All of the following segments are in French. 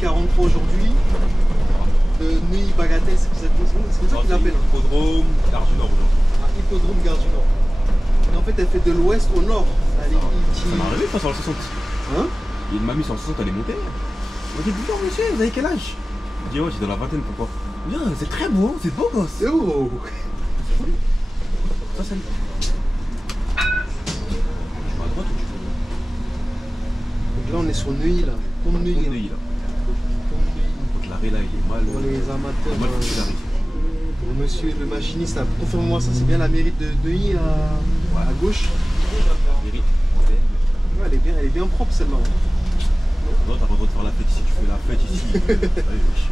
43 aujourd'hui. Neuilly Bagatelle, c'est comme ça qu'il l'appelle. Hippodrome, Gare du Nord aujourd'hui. Hippodrome, Gare du Nord. Et en fait, elle fait de l'ouest au nord. Elle est Ça m'est arrivé pas sur le 60. Hein? Il y a une mamie sur le 60, elle est montée. On dit bonjour monsieur, vous avez quel âge? Je dis ouais, j'ai dans la vingtaine, pourquoi? Bien, c'est très beau, c'est beau gosse. C'est beau. Ça, salut. À droite ou tu fais? Donc là, on est sur Neuilly, là. Pont de Neuilly. Neuilly, là. Donc l'arrêt là, il est mal. Pour les amateurs. Mal foutu l'arrêt. Pour monsieur le machiniste, là, confirme-moi ça, c'est bien la mairie de Neuilly à gauche. Mairie. Ouais, elle est bien propre celle-là. Non, t'as pas le droit de faire la fête ici, tu fais la fête ici. Allez, wesh.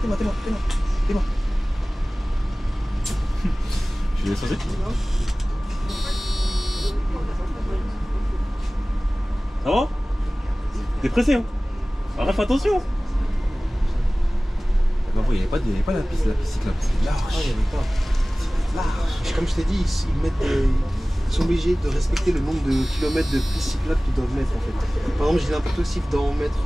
T'es moi. Je vais changer. Ça va? T'es pressé, hein? Arrête, fais attention! Il n'y avait pas la piste cyclable, c'était large. Ah, il n'y avait pas. Large. Comme je t'ai dit, ils sont obligés de respecter le nombre de kilomètres de pistes cyclables qu'ils doivent mettre en fait. Par exemple, j'ai n'importe quoi s'ils doivent en mettre.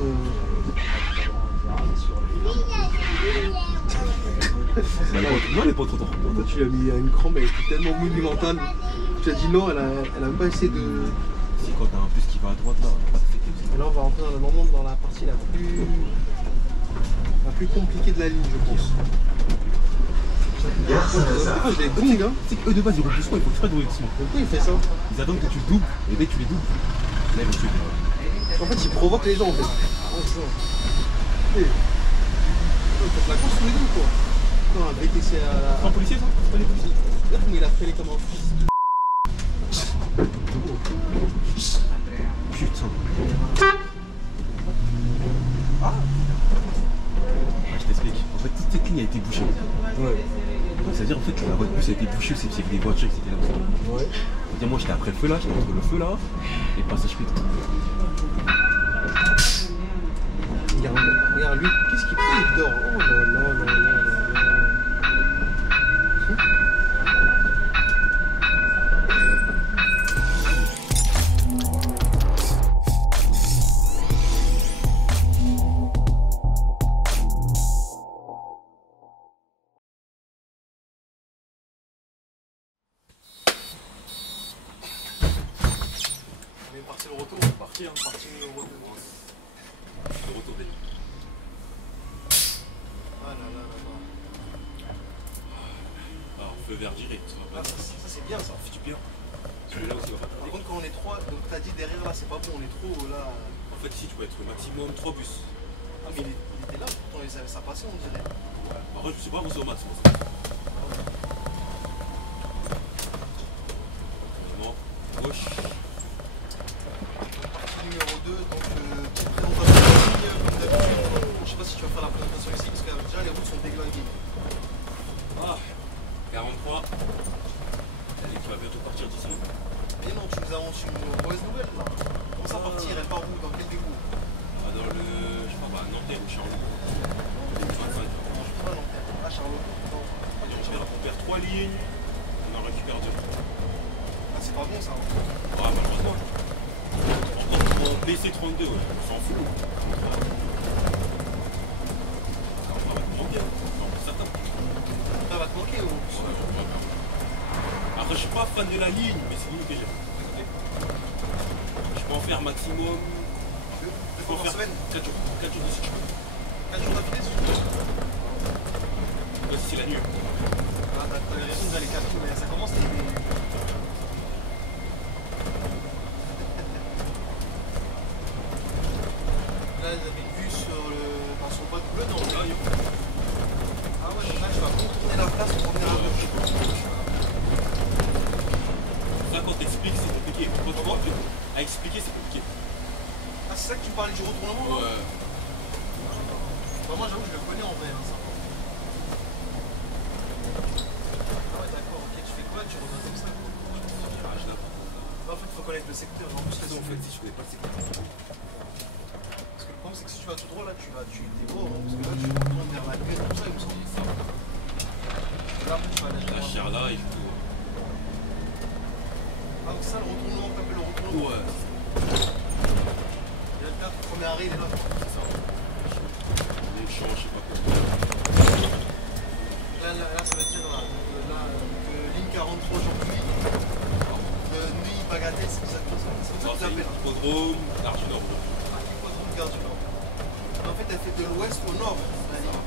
Non, elle est pas trop tôt. Toi, tu lui as mis une crampe, elle était tellement monumentale. Tu as dit non, elle a même pas essayé de. Si, quand t'as un bus qui va à droite là, on va pas te fêter aussi. Et là, on va rentrer dans la partie la plus compliquée de la ligne, je pense. Je les gongs, hein. C'est qu'eux de base ils roulent doucement, il faut que tu fasses doucement. Pourquoi il fait ça? Ils attendent que tu doubles, et dès que tu les doubles, là ils vont tuer. En fait, il provoque les gens en fait. Ah, c'est ça. Hey. Faut la course tous les deux quoi. Non, un BTC C'est un policier ça? C'est pas les policiers. Regarde comment il a freiné comme un fils. Putain. Ah, je t'explique. En fait, toute cette ligne a été bouchée. Ouais. C'est-à-dire en fait que la voie de bus a été bouchée, c'est que des voitures qui étaient là. Ouais. C'est-à-dire moi j'étais après le feu là, j'étais entre le feu là et le passage piéton. Regarde lui, qu'est-ce qu'il fait? Il dort. Oh là là là là là. C'est le retour, on est parti, le retour. Le retour des. Ah là là là là. Alors, feu vert direct, ça va pas. Ça c'est bien ça. Fais du bien. Celui-là aussi va pas. Par contre, quand on est trois, donc t'as dit derrière là, c'est pas bon, on est trop là. En fait, ici, tu peux être au maximum 3 bus. Ah, mais il était là, pourtant ça passait, on dirait. Par contre, je sais pas où c'est au max. Non, gauche. Numéro 2, donc présentation ici, comme d'habitude. Je sais pas si tu vas faire la présentation ici parce que déjà les routes sont déglinguées. Ah, 43. Elle dit qu'il va bientôt partir d'ici. Mais non, tu nous as reçu une mauvaise nouvelle là. Comment ça partir? Elle part où? Dans quel dégoût? Ah, dans le. Je sais pas, Nanterre ou Charles. 2025. Non, je peux pas Nanterre. Ah, Charlotte. Non. On perd 3 lignes, on en récupère 2. Ah, c'est pas bon ça. Ah, malheureusement. En PC32, ouais, on s'en fout. Ça va te manquer, hein. Certain. Ça va te manquer ou? Après, je suis pas fan de la ligne, mais c'est nous que j'aime. Je peux en faire maximum. Je peux en faire 4 jours. 4 jours si tu veux. 4 jours d'affilée si tu veux. Là, c'est la nuit. Ah, t'as raison, déjà les 4 jours, mais ça commence les. Là, ils avaient vu dans son boîte bleu, non? Là, Ah ouais, donc là, tu vas contourner la place pour revenir à gauche. ça, quand t'expliques, c'est compliqué. Quand tu vois, à expliquer, c'est compliqué. Ah, c'est ça que tu parlais du retournement? Ouais. Bah, moi, j'avoue, je le connais en vrai, hein, ça. Ah ouais, d'accord, ok, tu fais quoi? Tu reviens comme ça? Bah, en fait, il faut connaître le secteur. En plus, En fait, si je connais pas le secteur. Parce que le problème, c'est que si tu vas tout droit, là, tu es mort. Hein, parce que là, tu retournes vers la gueule, tout ça, il me semble. Là, après, tu vas aller La chair là, il faut. Ah, donc ça, le retournement, t'appelles le retournement? Ouais. Il va te faire premier arrêt, il est là. C'est ça. Les champs, je sais pas quoi. Là, ça veut dire que ligne 43 aujourd'hui, nuit Bagatelle, c'est exactement ça. C'est comme ça que tu l'appelles. Hippodrome, Gare du Nord. Hippodrome, Gare du Nord. En fait, elle fait de l'ouest au nord, la ligne.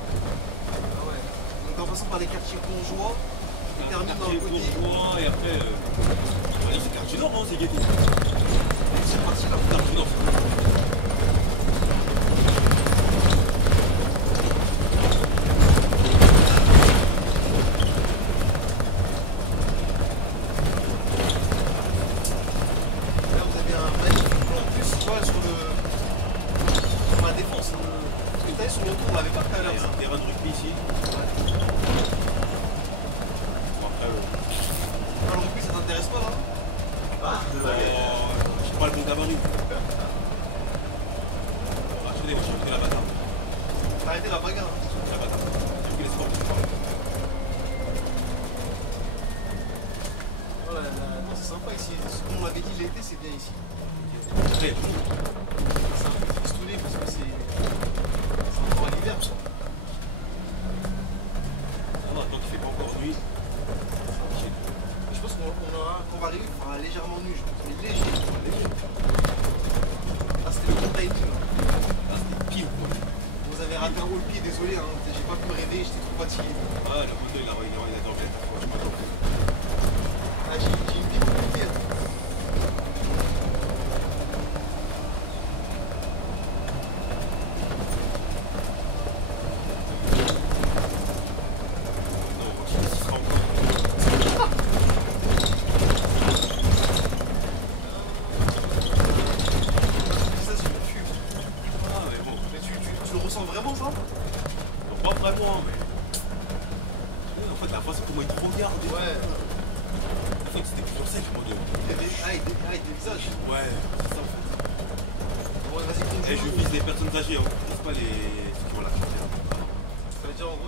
Ah ouais. Donc en passant par les quartiers bourgeois, elle termine dans le côté. Bourgeois, et après, c'est Gare du Nord, hein, c'est ghetto. C'est parti là. Gare du Nord,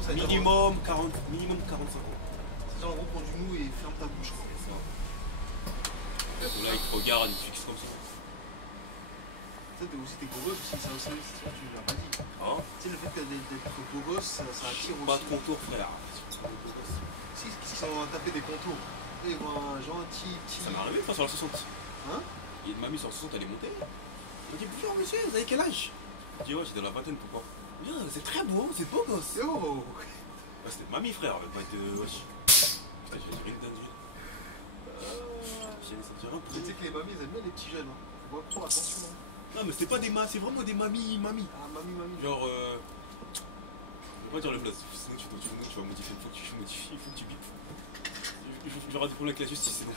c'est minimum 45 ans. C'est-à-dire en gros, prends du mou et ferme ta bouche. Quoi. Là, il te regarde, il te fixe comme ça. Ça, t'es aussi tes beaux gosses aussi, ça aussi, tu l'as pas dit. Hein? Tu sais, le fait d'être beau gosse, ça attire aussi. Pas de contour, frère. Si, ça va taper des contours. Ils voient un gentil petit. Ça m'est arrivé une fois sur la 60. Hein? Il y a une mamie sur la 60, elle est montée. Elle m'a dit, bonjour monsieur, vous avez quel âge? Je dis, ouais, j'ai dans la vingtaine, pourquoi? Bien, c'est très beau, c'est beau gosse. Yo! Bah, c'était mamie, frère, elle va être wesh. Putain, j'ai rien dingue. Tu sais que les mamies, elles aiment bien les petits jeunes. Hein. Faut pas trop attention. Hein. Non, mais c'était pas des mamies, c'est vraiment des mamies. Ah, mamie. Genre, je vais pas dire le blaze, sinon tu vas modifier. Il faut que tu modifies, il faut que tu bipes. J'aurai des problèmes avec la justice, sinon.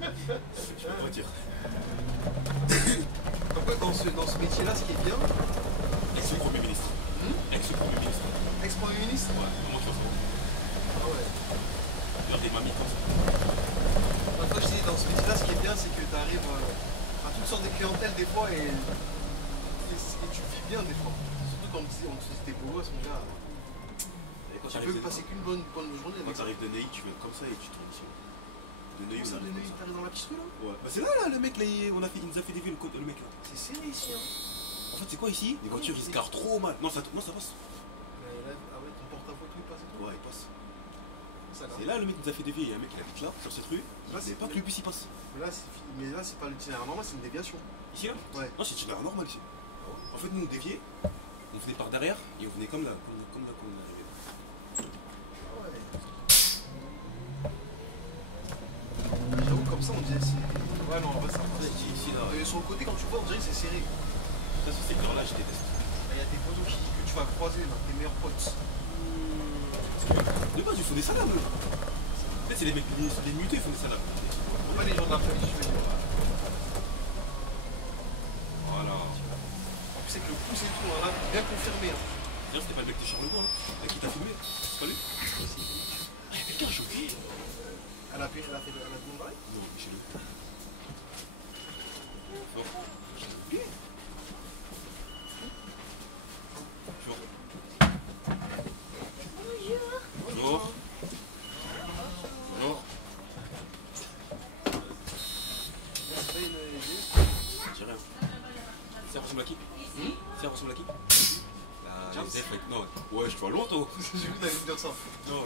Je peux pas dire. Après, dans ce métier-là, ce qui est bien. Ex-premier ministre. Ex-premier ministre. Ex-premier ministre? Ouais, comment tu vas savoir? Ah ouais. Genre des mamies comme ça. Après, je dis, dans ce métier-là, ce qui est bien, c'est que tu arrives à toutes sortes de clientèles des fois et tu vis bien des fois. Surtout quand on te dit t'es beau gosse, mon gars. Tu peux passer qu'une bonne journée. Quand tu arrives de Neuilly, tu viens comme ça et tu tournes ici. De Neuilly, on arrive. T'arrives dans la petite rue là? Ouais. Bah c'est là, le mec, là, il nous a fait des vues, le mec là. C'est serré ici, hein. En fait, c'est quoi ici? Les voitures, ils se garent trop mal. Non, ça passe. Ah ouais, ton porte-à-faux, tout il passe et tout? Ouais, il passe. C'est là, le mec nous a fait dévier. Il y a un mec qui habite là, sur cette rue. Là, c'est pas que le bus il passe. Mais là, c'est pas l'itinéraire normal, c'est une déviation. Ici là? Ouais. Non, c'est l'itinéraire normal ici. En fait, nous, on déviait. On venait par derrière et on venait comme là, comme là, comme on arrivait. J'avoue, comme ça, on disait c'est. Ouais, non, en vrai, ça passe. Ici, là. Sur le côté, quand tu vois, on dirait que c'est serré. Ça, ce secteur-là, je déteste. Il y a des poteaux que tu vas croiser, là, tes meilleurs potes. De base, ils font des salades. Peut-être c'est les mecs, les mutés, ils font des salades. Pas les gens de la famille, je veux dire. Voilà. En plus, avec le pouce et tout, là, bien confirmé. Hein. D'ailleurs, c'était pas le mec de Charles Gaulle, hein. Qui t'a filmé. C'est pas lui? Ah, il y a quelqu'un, j'ai oublié. Elle a fait de mon bail? Non, chez lui. Fort. J'ai oublié. Fort. Bonjour. Bonjour. C'est rien. Ça ressemble à qui? Ça ressemble à qui? James. STF avec... Non, ouais, je vois loin, toi. J'ai vu d'aller me dire ça. Non,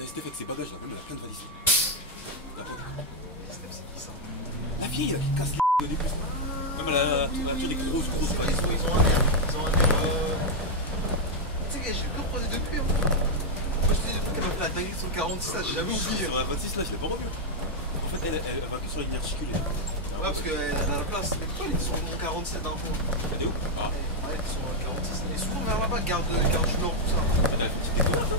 la STF avec ses bagages, là, même elle a plein de valises. La pote. STF, c'est qui ça? La vieille, là, qui casse les plus. Même elle a toujours des grosses valises. Ils ont un air. Ils ont un air. Tu sais que j'ai plus croisé depuis. Hein. Moi, je te dis, depuis qu'elle m'a fait la dinguerie sur le 46, là, j'ai jamais oublié. Sur la 26, là, je l'ai pas revu. En fait, elle va que sur la ligne articulaire. Ouais, parce qu'elle a la place. Mais pourquoi elle est sur mon 47 d'un fond? Elle est où? Ah. Ouais, ils sont à 46. Et souvent vers là-bas, garde du Nord, tout ça. Elle a fait une petite découverte, là.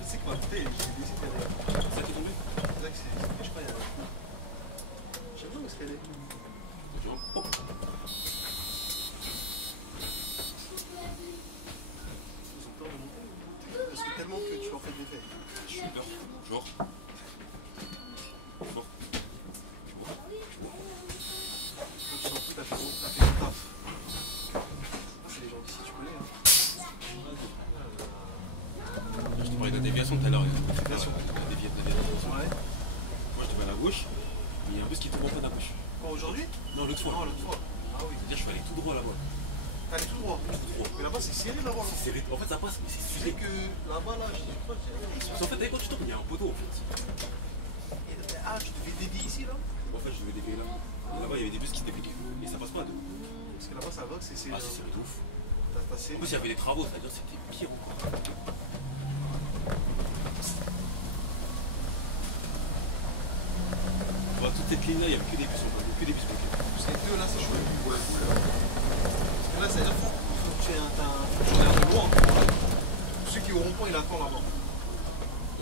Tu sais que ma bouteille, j'ai décidé derrière. C'est ça qui est tombé? C'est ça que c'est. Je sais pas, il y a. Je sais pas où est-ce qu'elle est. Oh. Ils ont peur de monter. Parce que tellement que tu leur fais des faits. Je suis peur. Genre. Genre. Tu sens plus, t'as fait ton taf. C'est les gens d'ici, tu connais. Hein. Je te parlais de la déviation tout à l'heure. Déviation. La déviation. Ouais. Moi, je devais aller à gauche, mais il y a un bus qui tombe en panne à gauche. Quoi, aujourd'hui? Non, l'autre fois. Non, l'autre fois. Ah oui. C'est-à-dire, je suis allé tout droit là-bas. T'es allé tout droit. Mais là-bas, c'est serré là-bas. C'est serré. En fait, ça passe, mais c'est Tu sais serré. que là-bas, là, j'ai pas. Parce qu'en fait, dès quand tu tournes, il y a un poteau en fait. Ah, tu devais dévier ici là? En fait, je devais dévier là. Là-bas, il y avait des bus qui se déviaient. Et ça passe pas à deux. Parce que là-bas, ça va que c'est serré. Ah, c'est serré de ouf. T'as serré. En plus, il y avait des travaux, c'est-à-dire que c'était pire encore. Bah, toute cette ligne-là, il n'y avait que des bus, il y avait que des bus bloqués. Parce que les deux là, c'est chaud. Ouais, parce que là, c'est-à-dire qu'il faut que tu aies un de loin. Ceux qui au rond-point, il attend là-bas.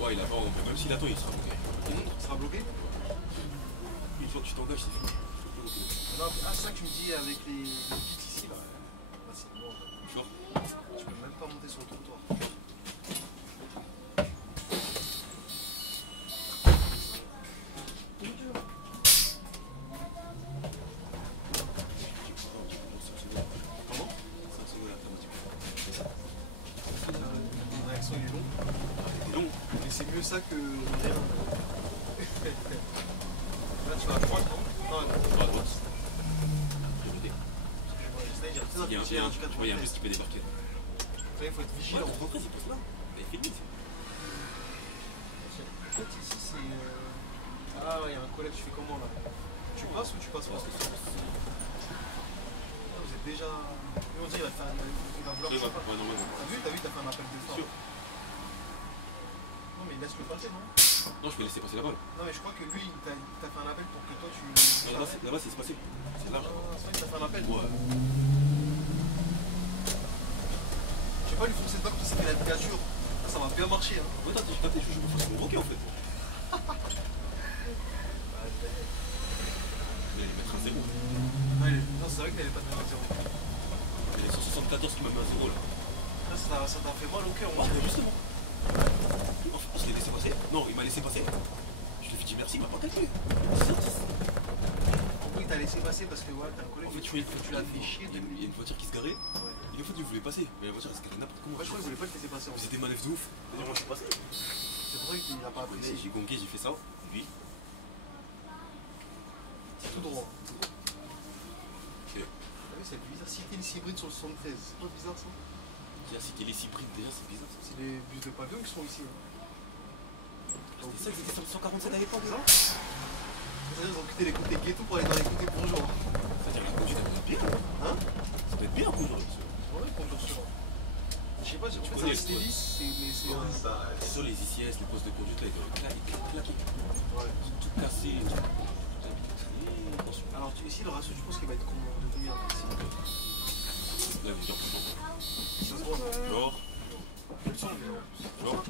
Ouais, il attend, même s'il attend, il sera bloqué. Il sera bloqué? Une fois que tu t'engages, c'est fini. Non, ah, c'est ça que tu me dis avec les pics ici là. Bah, c'est bon. Genre, Tu peux même pas monter sur le trottoir. Comment? L'accent il est long. c'est long. Mais c'est mieux ça que rien. Là tu vas à droite, non? Non, À droite. Priorité. Il y a un bus qui peut débarquer. Il faut être vigilant. Ouais, rentrer, c'est pour cela. Il fait limite. Peut-être ici c'est. Ah, il y a un collègue, tu fais comment là? Tu passes ou tu passes pas? Vous êtes déjà. Lui on dit il va vouloir. Ouais, non, T'as vu, t'as fait un appel de phare. Sûr. Non mais laisse-le passer, non? Non, je vais laisser passer la balle. Non mais je crois que lui, t'as fait un appel pour que toi tu. Non, là-bas, c'est passé. C'est large. Ah, c'est vrai que t'as fait un appel. Ouais. Je vais pas lui foncer dedans comme si c'était la dictature. Ça va bien marcher. Hein. Ouais, toi, t'es chouchou, faut se convoquer en fait. Mais il mettre un 0. Non, c'est vrai qu'elle est pas de 0. Mais les 174 qui m'a mis un 0 là. Là, ça t'a fait mal au cœur. Bah, justement. En fait, je l'ai laissé passer. Non, il m'a laissé passer. Je lui ai dit merci, il m'a pas calculé. Oui, t'as laissé passer parce que ouais, t'as un collègue. En fait, tu l'as fait chier. Il y a une voiture qui se garait. Ouais. Et en fait, il voulait passer. Mais la voiture, elle se garait n'importe comment. Moi, je crois qu'il voulait pas te laisser passer. En fait. C'était manœuvre de ouf. C'est-à-dire, moi, je suis passé. C'est pour ça qu'il n'a pas apprécié. J'ai gongué, j'ai fait ça. Lui. C'est tout droit. Ok. Ah oui, c'est bizarre. Citer les hybrides sur le 73. C'est pas bizarre ça? Déjà, si t'es les cyprides, déjà, c'est bizarre. C'est les bus de pavillon qui sont ici. Hein. C'était ça, c'était 147 à l'époque, C'est ça? C'est-à-dire qu'ils ont quitté les côtés ghetto pour aller dans les côtés bourgeois. C'est-à-dire la conduite, elle doit être bien. Hein? Ça doit être bien, conduire. Ouais, conduire sur. Je sais pas, en fait, connais, c'est un styliste, mais c'est un. C'est sur les ICS, les postes de conduite, là, ils doivent claquer. Ouais. Ils sont tout cassés. Attention. Alors, ici, le ratio, je pense qu'il va être de combien ici? Là, vous dire franchement. Ça se voit, non? Genre. Je le sens, mais Genre.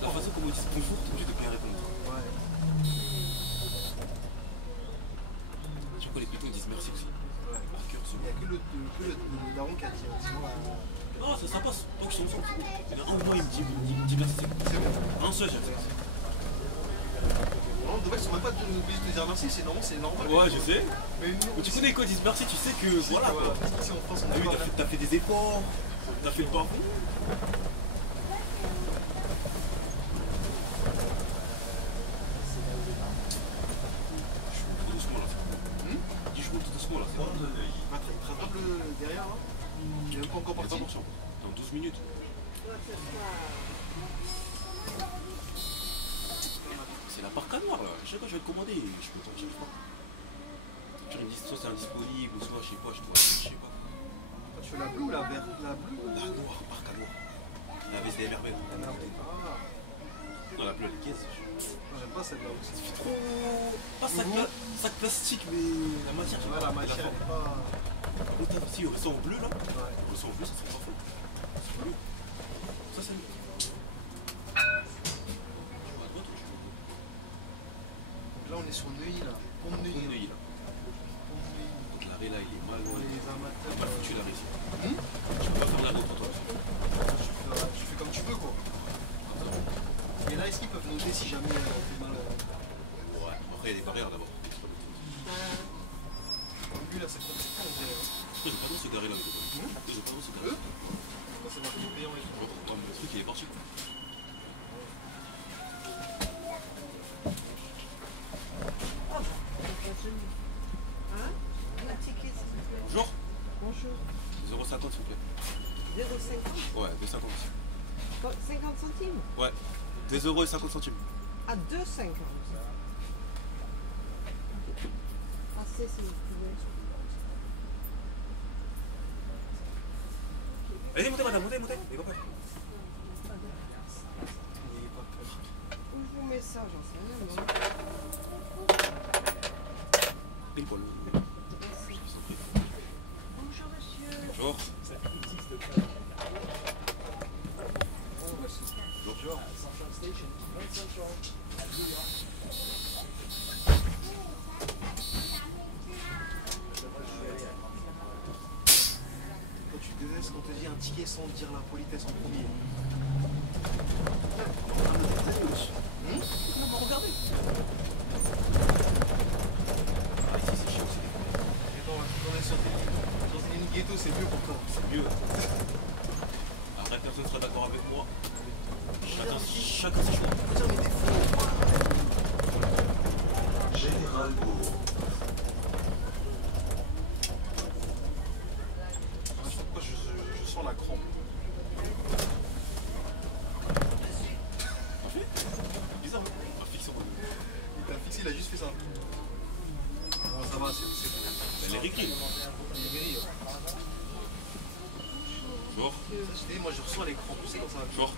La façon comment ils disent bonjour, t'es obligé de bien répondre. Ouais. Tu vois, les pitons ils disent merci aussi. Ouais. le daron qui a dit. Sinon, non, ça passe. Tant que je suis ensemble, c'est bon. Il y en a un mois, il me dit merci. c'est bon. Un seul, j'ai fait. Non, dommage, ils sont même pas obligés de te dire merci, c'est normal. Ouais, je sais. Mais nous, Mais tu connais quand ils disent merci, tu sais que voilà quoi. Ici en France, on Ah est oui, pas t'as fait des efforts, t'as fait le parcours. Je roule tout doucement là. Dis, je roule tout doucement là. C'est bon. Il te rattrape derrière là. Il est même pas encore parti. Dans 12 minutes. C'est la parka noire là. Je sais pas, je vais le commander. Je peux pas, je sais pas. Genre, ils me disent soit c'est indisponible, ou soit je sais pas, je sais pas. Tu fais la bleue ou la verte? La bleue ou La noire, parka noire. La VSDMR verte. Ah, Non, la bleue elle est caisse. j'aime pas celle-là aussi. Trop. Pas sac plastique, mais la matière, Ouais, la matière, elle est pas. Si on ressent en bleu là, Ouais. on ressent en bleu, ça serait parfait. C'est bleu. Ça c'est. Tu vois à droite ou tu vois? Là, on est sur Neuilly là. Pont de Neuilly. Neuilly là. Donc l'arrêt là, il est mal. Pour les amateurs. Mal foutu l'arrêt ici. Tu peux pas faire l'arrêt pour toi. Tu fais comme tu peux quoi. Et là, est-ce qu'ils peuvent noter si jamais on fait mal Ouais, après il y a des barrières d'abord. Lui là, c'est pas on dirait. J'ai pas dans ce garé là avec toi. J'ai pas dans ce garé. Quand c'est marqué payant et tout. Ouais, mais le truc il est parti. Un ticket, s'il vous plaît. Bonjour. Bonjour. 0,50 s'il vous plaît. 0,50. Ouais, 2,50 aussi. 50 centimes. Ouais, 2,50 €. À 2,50. Passez, s'il vous plaît. Allez, montez madame, montez. Et va pas. Où je vous mets ça, j'en sais rien. Non. Pile poil. Merci. Bonjour, monsieur. Bonjour. Bonjour. Quand tu détestes qu'on te dit un ticket sans dire la politesse en premier. Comment regarder? Ah, ici c'est chiant aussi. Et quand on est sur une ghetto, c'est mieux pour toi. C'est mieux. Après, personne ne sera d'accord avec moi. Chacun ses choix. Putain, mais t'es fou. Général Moreau. Pourquoi je sens la crampe. T'as fait? Bizarre, hein? Ah, fixe, on va. Il t'a fixé, il a juste fait ça. Bon, ça va, c'est. Elle est récrée. Il est guéri. Bonjour. Je t'ai dit, moi je ressens les crampes, tu sais quand ça va. Bonjour.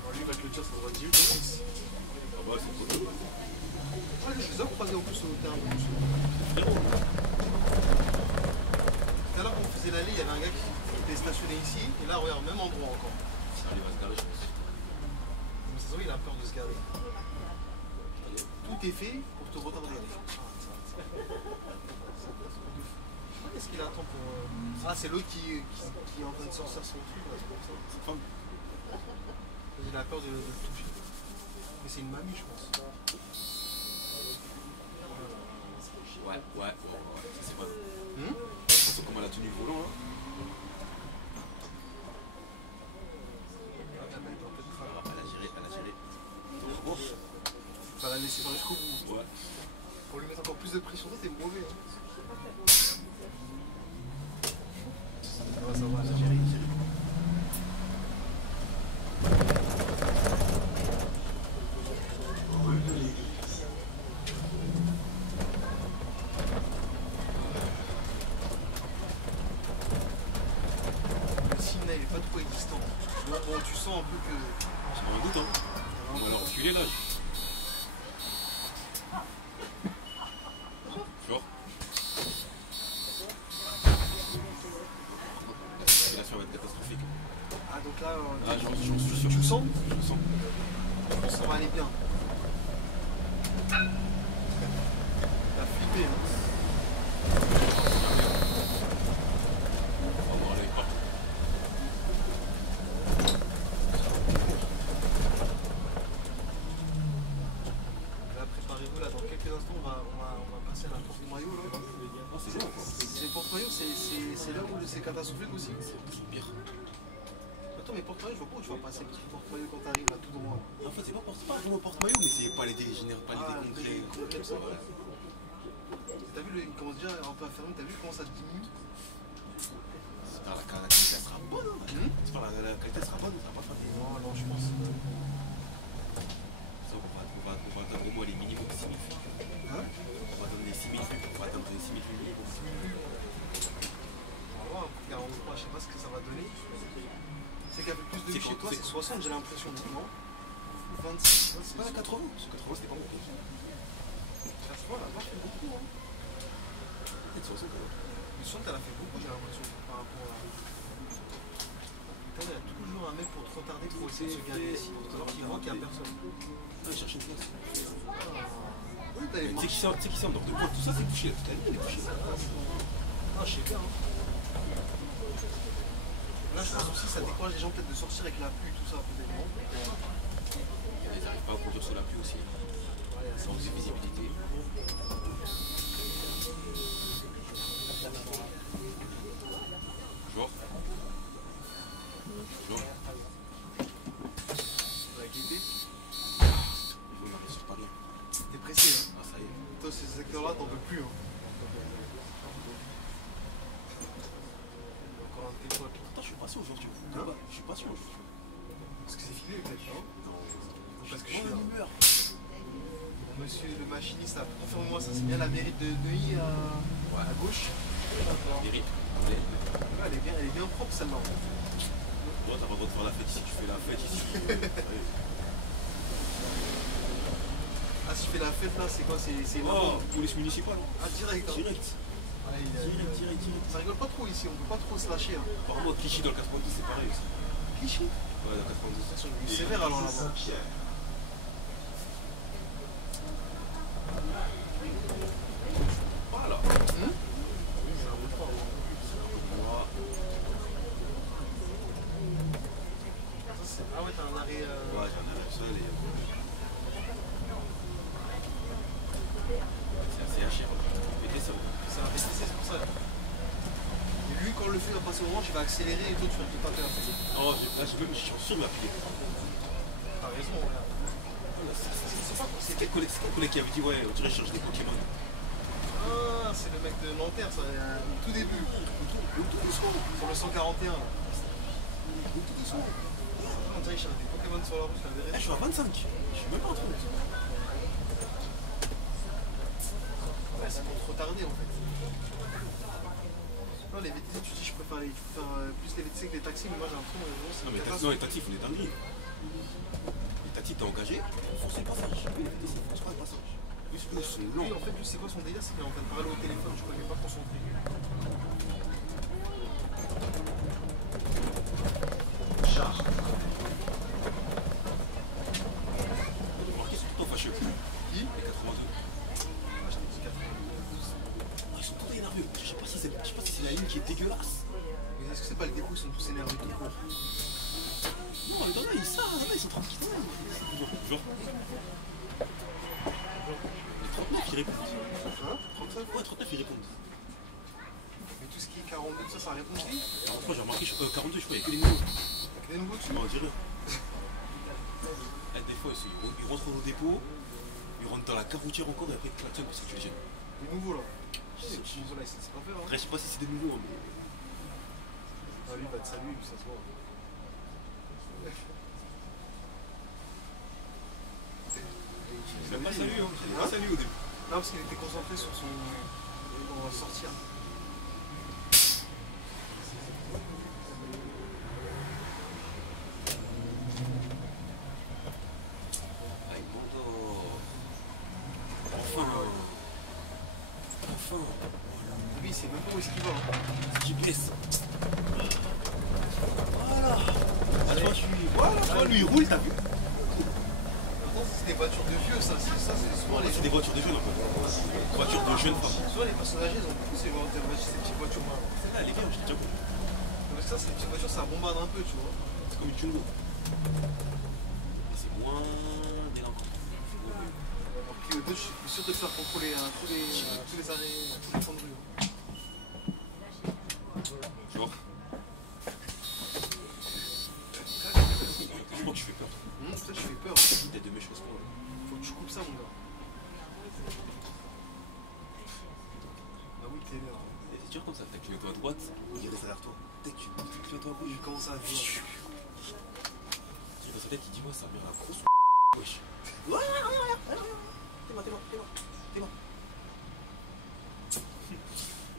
Alors lui il va te le dire, ça va te dire, je pense. Ah bah, c'est cool. Ah, je les ai croisés en plus au terrain. Frérot. Tout à l'heure quand on faisait l'allée, il y avait un gars qui était stationné ici, et là regarde, même endroit encore. Ça arrive à se garer, je pense. Mais ça se voit, il a peur de se garer. Tout est fait pour te retarder. Qu'est-ce qu'il attend pour. Ah, c'est l'autre qui est en train de sortir son truc, là, c'est comme ça. Cette femme. Il a peur de le toucher. Mais c'est une mamie, je pense. Ouais. Ça, c'est pas. Hmm, C'est comme elle a tenu le volant là. Elle a géré. Donc, Ça l'a laissé faire jusqu'au bout. ouais. Pour lui mettre encore plus de pression, toi t'es mauvais. Hein. Ça va, elle a géré. Rue de l'Église. Le signe là il est pas trop existant. Bon, tu sens un peu que. J'ai pas un doute, hein. On va leur reculer là. Bonjour. La circulation va être catastrophique. Ah donc là, Ah, j'en suis sûr. tu le sens? Je le sens. Je pense que ça va aller bien. filmer. Hein. On va voir les partout. Là, préparez-vous, là, dans quelques instants, on va passer à la porte maillot. Là. Non, c'est bon quoi. C'est porte maillot, c'est là où c'est catastrophique aussi. C'est pire. Attends, mais porte maillot, je vois pas où tu vas passer porte maillot quand t'arrives là tout droit. En fait, c'est pas vraiment porte-maillot, mais c'est pas les dégénérés, pas les décontrés. Comme ça, ouais. T'as vu, il commence déjà un peu à fermer, t'as vu comment ça diminue? C'est par la qualité, elle sera bonne. Hein. C'est par la qualité, elle sera bonne, ça va pas faire des. Non, non, je pense. Ça, on va atteindre au moins les minimums 6000 vues. Hein? On va atteindre les 6000 vues. On va atteindre les 6000 vues minimum. On va voir, 43, je sais pas ce que ça va donner. C'est qu'avec plus de vues chez toi, c'est 60, j'ai l'impression, non? 26, C'est pas 80, parce que 80 c'était pas monté. Ça se voit, la vache fait beaucoup, hein. Peut-être 60 quand même. Le son, elle a fait beaucoup, j'ai l'impression, par rapport à. Putain, il y a toujours un mec pour te retarder pour essayer de se garer ici, alors qu'il voit qu'il n'y a personne. Ah, il cherche une place. Oui, t'as les Tu sais qui c'est en dehors de quoi? Tout ça c'est couché, toute la nuit elle est couchée. Ah, je sais bien, hein. Là, je pense aussi que ça décourage les gens peut-être de sortir avec la pluie, tout ça, peut-être. Ils n'arrivent pas à conduire sous la pluie aussi. Ouais, Sans visibilité. Bonjour. Bonjour. la gaieté. On arrive sur Paris. T'es pressé, hein. Ah, ça y est. Toi, ces secteurs-là, t'en peux plus, hein. Encore un téléphone. Attends, je suis patient aujourd'hui. Hein? Je suis patient aujourd'hui. Parce que c'est filmé, peut-être, non? Parce que je suis bonne là. humeur. Monsieur le machiniste, confirme-moi ça, c'est bien la mairie de Neuilly à gauche. D'accord. Mérite. Ouais, elle est bien propre celle-là. Toi, t'as pas le droit de faire la fête ici, tu fais la fête ici. Ouais. Ah, si je fais la fête là, c'est quoi? C'est Oh, police municipale. Ah, direct. Hein. Direct. Ouais, Direct. Ça rigole pas trop ici, on peut pas trop se lâcher. Hein. Apparemment, Clichy dans le 92, c'est pareil aussi. Cliché. Ouais, dans le 92. Ils sont devenus sévères alors là-bas. Saint-Pierre. Voilà. Ça roule pas. Moi, Ah ouais, t'as un arrêt. ouais, j'en ai un seul et. C'est assez cher. Péter ça. C'est un VTC, c'est pour ça. Et lui, quand le fait va passer au orange, il va accélérer et toi, tu vas te taper la fête. Non, là, je suis sûr de m'appuyer. T'as raison, regarde. C'est quel collègue qui avait dit, ouais, on dirait que je cherche des Pokémon. Ah, c'est le mec de Nanterre, ça, au tout début. Sur le 141. Là. On dirait qu'il cherche des Pokémon sur la route, la Eh, vérité. je suis à 25. Je suis même pas en 30. Ouais, c'est pour te retarder en fait. Non, les VTC, tu dis, je préfère plus les VTC que les taxis, mais moi j'ai l'impression que c'est Non, mais une non, les taxis, ils font des dingueries. Les taxis, t'es engagé, foncez le passage. Oui, les VTC, foncez pas le passage. Eux, ils sont Lui, longs. en fait, lui, c'est quoi son délire? C'est qu'il est en train de parler au téléphone, je connais pas concentré. Chartres. Remarquez, ils sont tout fâcheux. Qui? Les 82. Ah, je t'ai dit 92. Ah, ils sont tout énervés. Je sais pas si c'est la ligne qui est dégueulasse. Mais est-ce que c'est pas le dépôt, ils sont tous énervés tout court? Non, il y en a, ils savent, ils sont tranquilles. Genre. Les 39, ils répondent. Hein? 35? Ouais, 39, ils répondent. Mais tout ce qui est 42, ça répond aussi? 43, j'ai remarqué, 42, je crois, il y a que les nouveaux. Avec des nouveaux dessus? Non, on dit rien. Des fois, ils rentrent au dépôt, ils rentrent dans la caroutière encore et après ils klaxonnent parce que tu les gênes. Les nouveaux là. Les petits nouveaux là, ils savent pas faire. Hein? Après, je sais pas si c'est des nouveaux, mais. Ah, lui, il va te saluer, lui, ça se voit. Il m'a pas salué, hein. Il m'a pas salué au début. Non, parce qu'il était concentré sur son. On va sortir. Ay, moto. Enfin. Enfin. Lui, il sait même pas où est-ce qu'il va. Hein. C'est GPS. Voilà. Ah, tu vois, voilà, tu vois, lui, il roule, t'as vu? Pourtant, c'est des voitures de vieux, ça. C'est souvent C'est des voitures de jeunes, en fait. Voitures de jeune femme. Souvent les personnes âgées, ils ont beaucoup ces petites voitures. Celle-là, elle est bien, je t'ai déjà compris. Parce que ça, ces petites voitures, ça bombarde un peu, tu vois. C'est comme une Twingo. Mais c'est moins délinquant. Alors que toi, je suis sûr de te faire contrôler à tous les arrêts, à tous les points de rue. Tu vois? Je crois que je fais peur. Peut-être je fais peur. Une tête de méchant, c'est pas vrai. Faut que tu coupes ça, mon gars. Ah oui, t'es là. Et c'est dur comme ça, t'as clignoté à droite, il est derrière toi. Dès que tu clignotes à gauche, Il commence à jouer. dans sa tête, il dit ouais, ça a bien la grosse wesh. T'es mort.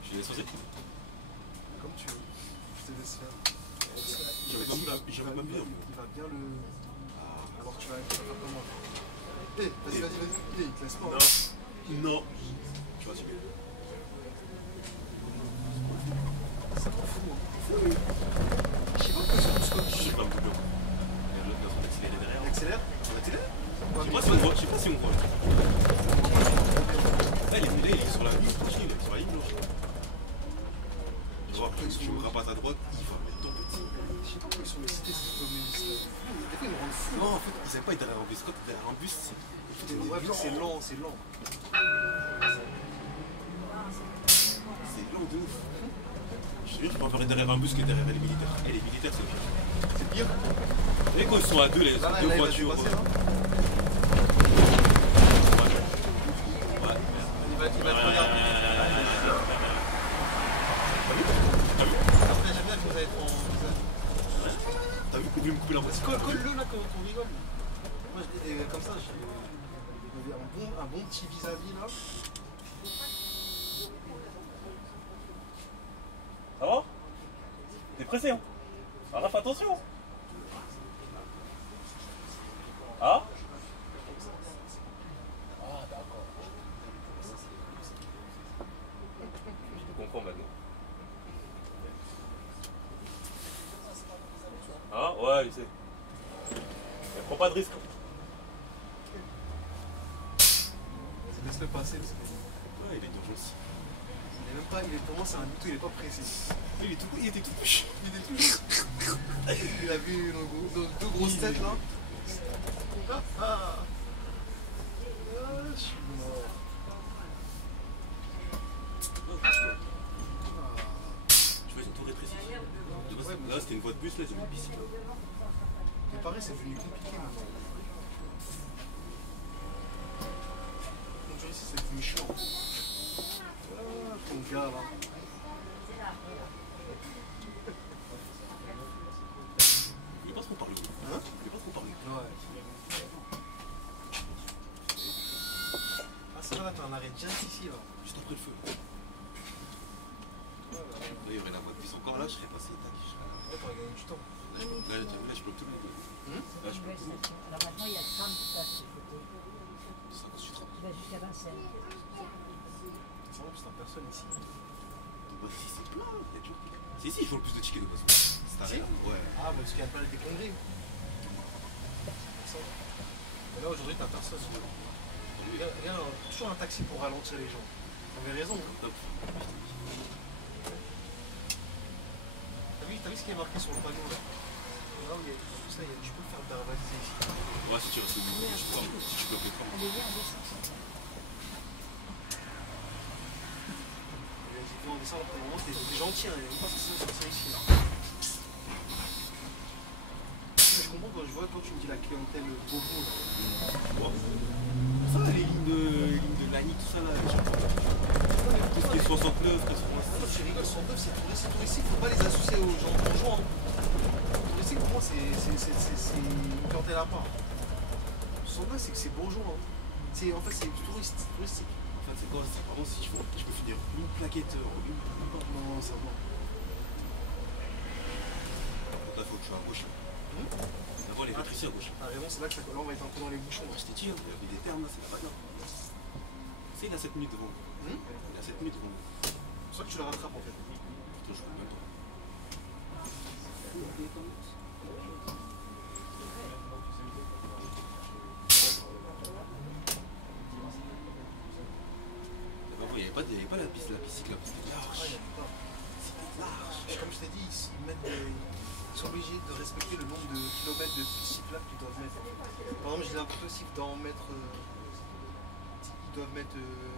Je laisse passer. Comme tu veux. Je te laisse faire. J'avais pas mis Il va bien le. Alors tu vas faire comment? Vas-y, il te laisse pas. Non. Tu vas subir. Ça m'en fout, moi. Je sais pas pourquoi c'est tout ce Je sais pas, un peu bien. L'autre personne accéléré derrière. Il accélère? On accélère? Je sais pas si on voit. Là, il est sur la ligne, continue, il est sur la ligne blanche. Tu me rabattes à droite, il va mettre ton petit. Je sais pas pourquoi ils sont les cités, ces communistes. Des fois, ils me rendent fou. Non, en fait, ils savent pas être derrière un bus. Quand t'es derrière un bus, c'est. Ouais, c'est lent, c'est lent. C'est lent de ouf. Je te dis, tu peux faire derrière un bus que derrière les militaires. Et les militaires, c'est pire. C'est pire. Et quand ils sont à deux, les Là, deux il va voitures. dépasser, hein. Ouais. Il va te regarder. T'as vu? Après, j'aime bien que vous allez être en. T'as vu qu'on veut me couper la voiture? Colle-le là quand on rigole. Moi, comme ça, j'ai un bon petit vis-à-vis là. Ça va? T'es pressé, hein? Alors, fais attention! Ah? Ah, d'accord. Je comprends maintenant. Ah, ouais, je sais. Mais prends pas de risque. Laisse-le passer parce que. Ouais, il est d'urgence. Il est même pas. Pour moi, c'est un mytho, il est pas pressé. Il était tout puche. Il est toujours. Il a vu nos deux grosses têtes là. Je suis mort. Tu vois, ils sont tout rétrécis. Là, c'était une voie de bus, là, ils ont mis bis. Mais pareil, c'est devenu compliqué maintenant. Comme je dis, c'est devenu chiant. Ton gars là. Il est pas trop parlé. Hein? Il est pas trop parlé. Ouais. Ah, ça va, là, t'as un arrêt direct ici là. Juste après le feu. Là, il y aurait la voie de bus encore là, je serais passé. Tac, je serais là. Ouais, t'aurais gagné du temps. Là, je bloque tout le monde. Là, je bloque tout le monde. Alors maintenant, il y a le tram qui passe de ce côté. Ça, ensuite, Qui va jusqu'à Vincennes. C'est vrai, putain, personne ici. bah, si, c'est plein. Il y a toujours quelqu'un. C'est ici, je vois le plus de tickets de toute façon. C'est Si? ouais. Ah, parce qu'il y a plein des congrès. Mais là, aujourd'hui, t'as personne. Regarde, toujours un taxi pour ralentir les gens. T'avais raison. Hein. Top. T'as vu ce qui est marqué sur le panneau là? Là, il y a tout ça, tu peux le faire verbaliser ici. Ouais, si tu restes au milieu, je peux pas. Si tu bloques les trains. Allez, viens, descends. Il a dit, non, mais ça, pour le moment, t'es gentil, hein, il n'est même pas censé sortir ici. Là. Mais je comprends quand je vois, toi, tu me dis la clientèle bobo là. Ça, les lignes de l'ANI, tout ça là. Tout ce qui est 69, 86. Toi, tu rigoles, 109, c'est touristique, faut pas les associer aux gens bourgeois. Hein. Touristique, pour moi, c'est une clientèle à part. 109, c'est que c'est bourgeois. Hein. En fait, c'est touristique. En fait, c'est quoi? C'est vraiment si je peux finir une plaquette, une porte. Non, ça va. Donc là, faut que je sois à gauche. D'abord, les ici à gauche. T'as raison, c'est là que là, on va être un peu dans les bouchons. Je t'ai dit, hein, il y a des termes là, c'est pas grave. Tu sais, il a 7 minutes devant nous. Il a 7 minutes devant nous. C'est pour ça que tu le rattrapes en fait. Putain, je vois même pas. il n'y avait pas la piste cyclable, c'était large. C'était large. Et comme je t'ai dit, ils sont obligés de respecter le nombre de kilomètres de piste cyclable qu'ils doivent mettre. Par exemple, j'ai l'impression aussi qu'ils doivent mettre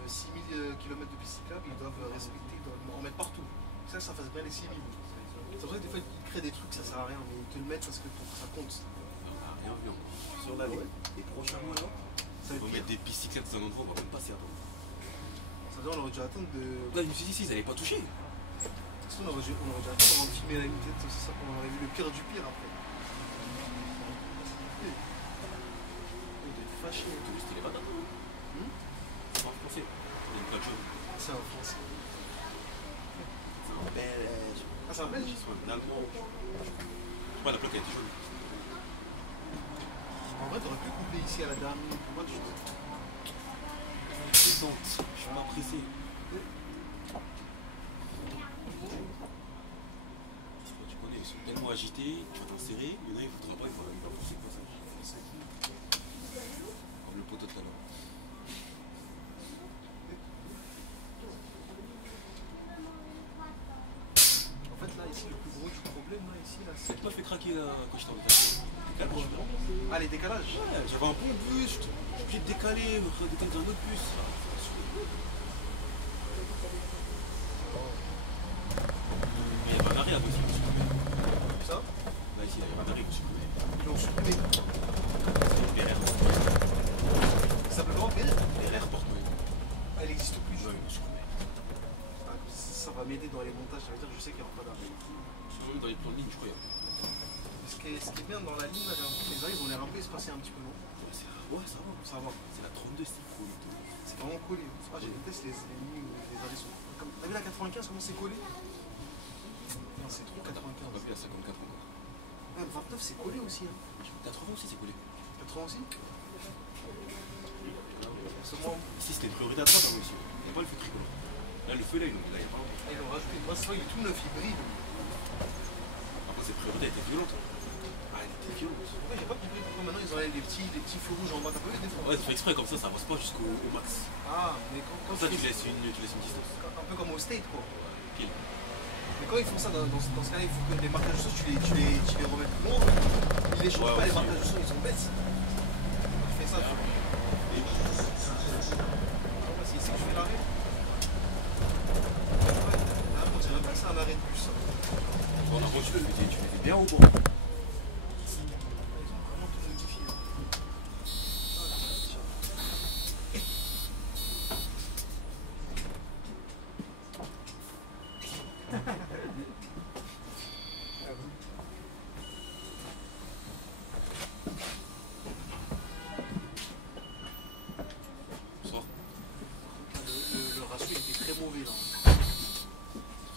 6000 km de piste cyclable, ils doivent respecter, ils doivent en mettre partout. Ça fasse bien les 6000. C'est pour ça que des fois ils créent des trucs, ça sert à rien, mais ils te le mettent parce que ça compte. On n'a rien vu encore. Sur la ligne, les prochains mois là, Ça ils vont veut mettre des pistes cyclables dans un endroit, on va même passer attendre. Ça veut dire on aurait dû attendre de. Là, je me suis dit, si, ils n'allaient pas toucher. Sinon, on aurait dû attendre avant de filmer la ligne, peut-être c'est ça qu'on aurait vu le pire du pire après. On doit être fâché et tout. C'était les patates. C'est pas en français. Il y a une plaque jaune. C'est un français. C'est un belge. Ah, c'est un belge? C'est un allemand. Je sais pas, la plaque a été jaune. En vrai, t'aurais pu couper ici à la dernière minute. Pourquoi tu. Détente, je suis pas pressé. Tu connais, ils sont tellement agités, tu vas t'insérer, il y en a, il ne voudra pas, il va pousser le passage. Comme le poteau de tout à l'heure. En fait, là, ici, le plus gros du problème, là, ici, là, c'est. Ça m'a fait craquer là, quand j'étais en décalage. Ah, les décalages? Ouais, j'avais un bon bus, je suis obligé de décaler, me faire décaler dans un autre bus. Il y avait un arrêt là-bas aussi, je me suis coupé. Ça? Là, ici, il y avait un arrêt, je me suis coupé. Ils l'ont supprimé. C'était PRR. Ça s'appelle comment, PRR? PRR porte-monnaie. Elle n'existe plus. Ouais, je me suis coupé. Ah, ça va m'aider dans les montages, ça veut dire que je sais qu'il n'y aura pas d'arrêt. Même dans les plans de ligne, je crois. Ce qui est bien dans la ligne, là, j'ai l'impression que les arrêts, ils ont l'air un peu espacés un petit peu, non? Ouais, ça va. Ça va. C'est la 32, c'est cool. C'est vraiment collé. Ah, j'ai détesté les lignes où les arrêts sont. T'as vu la 95, comment c'est collé? Non, c'est trop T'as pas 95. vu la 54 encore. Ouais, 29, c'est collé aussi. Hein. 80 aussi, c'est collé. 80 aussi? Parce que moi, Ici, c'était une priorité à 3 dans monsieur. Il n'y a pas le feu tricolore. Là, le feu, là, il n'y a pas longtemps. ils l'ont rajouté. Moi, c'est vrai, il est tout neuf, il brille. Après, cette priorité, elle était violente. Ah, elle était violente. Ouais, j'ai pas compris pourquoi maintenant ils ont des petits feux rouges en bas. T'as pas vu des fois? Ouais, tu fais exprès, comme ça avance pas jusqu'au max. Ah, mais quand Comme ça, tu laisses une distance. un peu comme au state, quoi. Pile. Mais quand ils font ça, dans ce cas-là, il faut que les marquages de sauce, tu les remettes plus loin. Ils les changent Ouais, pas, les aussi. marquages de sauce, ils sont bêtes. Tu fais ça, tu vois. C'est ici que je fais l'arrêt. Ouais, là, on dirait pas que c'est un arrêt de bus. Ça. Bon, en avant, tu le faisais bien au bord. Ils ont vraiment tout modifié. Bonsoir. Le ratio il était très mauvais là.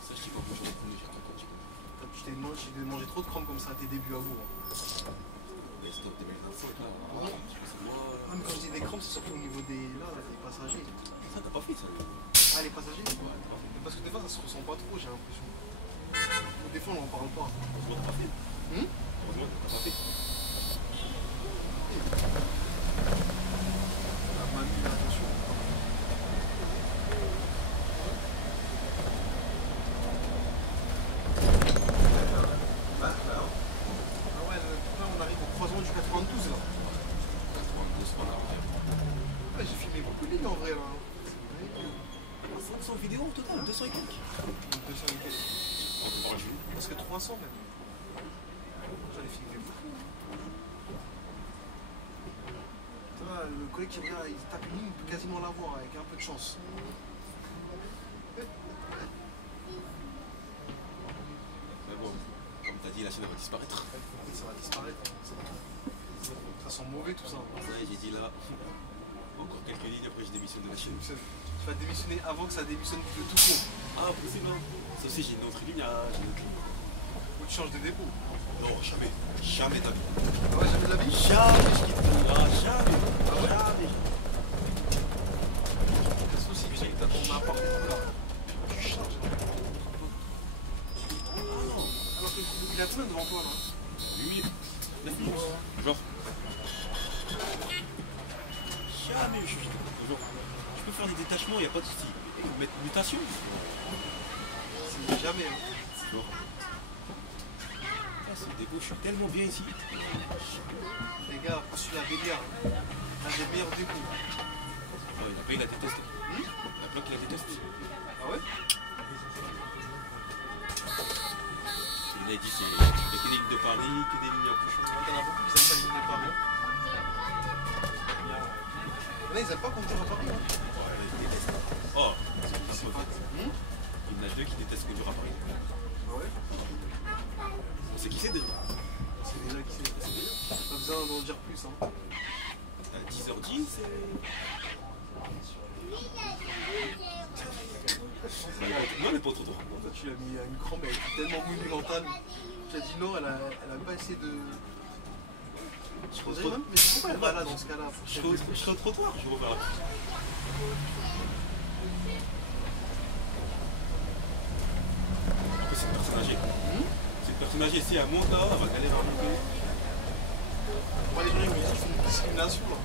Ça, je dis pas, moi, j'en ai connu, j'ai encore dit. Tu t'es mangé trop de crampes comme ça à tes débuts à vous. Hein. Mais stop 2025, là. Ouais. C'est moi. Ah, mais quand je dis des crampes, c'est surtout au niveau des passagers. Ça, t'as pas fait ça. Ah, les passagers? Ouais, t'as pas fait. Mais parce que des fois ça se ressent pas trop, j'ai l'impression. Des fois on en parle pas. Heureusement, t'as pas fait. Heureusement, t'as pas fait. La mamie, là, attention. Ah ouais, là on arrive au croisement du 92 là. 82, c'est pas grave. Ouais, j'ai filmé beaucoup de lignes en vrai là. 500 vidéos au total, 200 et quelques. 200 et quelques. On te parle juste. Parce que 300 même. J'en ai filmé beaucoup. Tu vois, le collègue qui revient, il tape une ligne, il peut quasiment l'avoir avec un peu de chance. Mais bon, comme t'as dit, la chaîne elle va disparaître. Ça va disparaître. Ça sent mauvais tout ça. Ça y est, j'ai dit là. Encore quelques lignes après je démissionne de la chaîne. Tu vas démissionner avant que ça démissionne de tout court. Ah, possible, hein. Ça aussi, j'ai une autre ligne à. Ou tu changes de dépôt. Non, jamais. Jamais ta vie. Ah ouais, jamais de la vie. Jamais je quitte. Ah, jamais. Ah ouais. Jamais. Qu'est-ce que c'est que t'as ton appart et tout là? Tu charges. Ah non. Alors qu'il a combien devant toi là? 8 9 minutes. Genre. Jamais je suis. Genre. Je peux faire des détachements, y a pas de soucis. mettre mutation. C'est jamais. Hein. Tu vois. C'est des beaux, je suis tellement bien ici. Les gars, poursuivez la BDA. L'un des meilleurs débuts. Ah, il y en a pas, il la déteste. Il y en a plein qui la détestent. Ah ouais? Il a dit c'est que des lignes de Paris, que des lignes en bouche. Il y en a beaucoup qui aiment pas les lignes de Paris. Là, ils aiment pas conduire à Paris. Hein. Ouais, ils détestent. Oh, C'est pas. il y en a deux qui détestent conduire à Paris. Ah ouais? On sait qui c'est déjà. C'est déjà qui c'est. Pas besoin d'en dire plus. Hein. À 10h10, c'est. Non, elle est pas trop droit. Toi, tu l'as mis à une crampe, elle était tellement monumentale. Tu as dit non, elle a pas essayé de. Je On dirait même, mais pourquoi elle va là dans ce cas-là? Je serai au trottoir, je vais refaire la piste. Après, c'est une personne âgée. C'est une personne âgée, si elle monte là, elle va galérer à monter. Moi, les gens, ils me disent que c'est une discrimination là.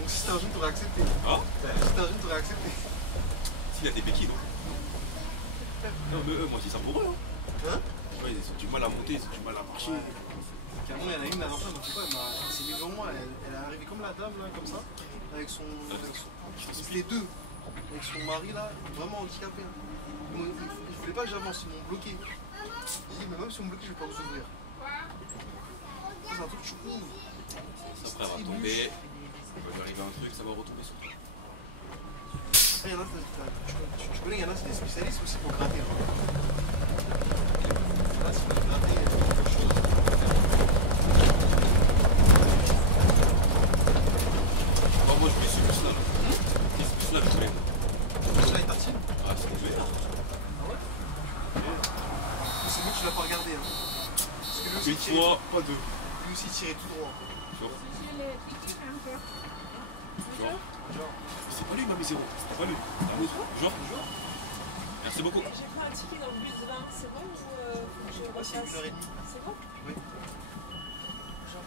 Donc, si c'était un jeune, t'aurais accepté. Ah, Si c'était un jeune, t'aurais accepté. s'il y a des béquilles, non? Non, mais eux, moi, je dis ça pour eux. Hein. Hein? Ouais, ils ont du mal à monter, ils ont du mal à marcher. Carrément, il y en a une, la dernière fois, je sais pas, elle s'est mise devant moi, elle est arrivée comme la dame là, comme ça, avec son. Les deux, avec son mari là, vraiment handicapé. Ils voulaient pas que j'avance, ils m'ont bloqué. J'ai dit, mais même si on me bloque, je vais pas vous ouvrir. C'est un truc chou. Après, elle va tomber, il va lui arriver un truc, ça va retomber sur toi. Après, il y en a, tu connais, il y en a, c'est des spécialistes aussi pour gratter. Là, c'est pour gratter quelque chose. Oh, moi, je mets ce bus là. Ce bus là, je voulais. Celui-là, il tartine. Ah, c'est mauvais. Ah ouais? C'est bon, tu l'as pas regardé. Hein. Parce que lui aussi, Une il tirait fois, pas deux. lui aussi, il tirait tout droit. Genre, Genre. c'est pas lui, ma zéro. C'était pas lui. C'est un autre. Genre. Merci beaucoup. J'ai pris un ticket dans le bus 20, c'est bon ou faut que je Ah, c'est repasse? 1h30. C'est bon? Oui. Genre.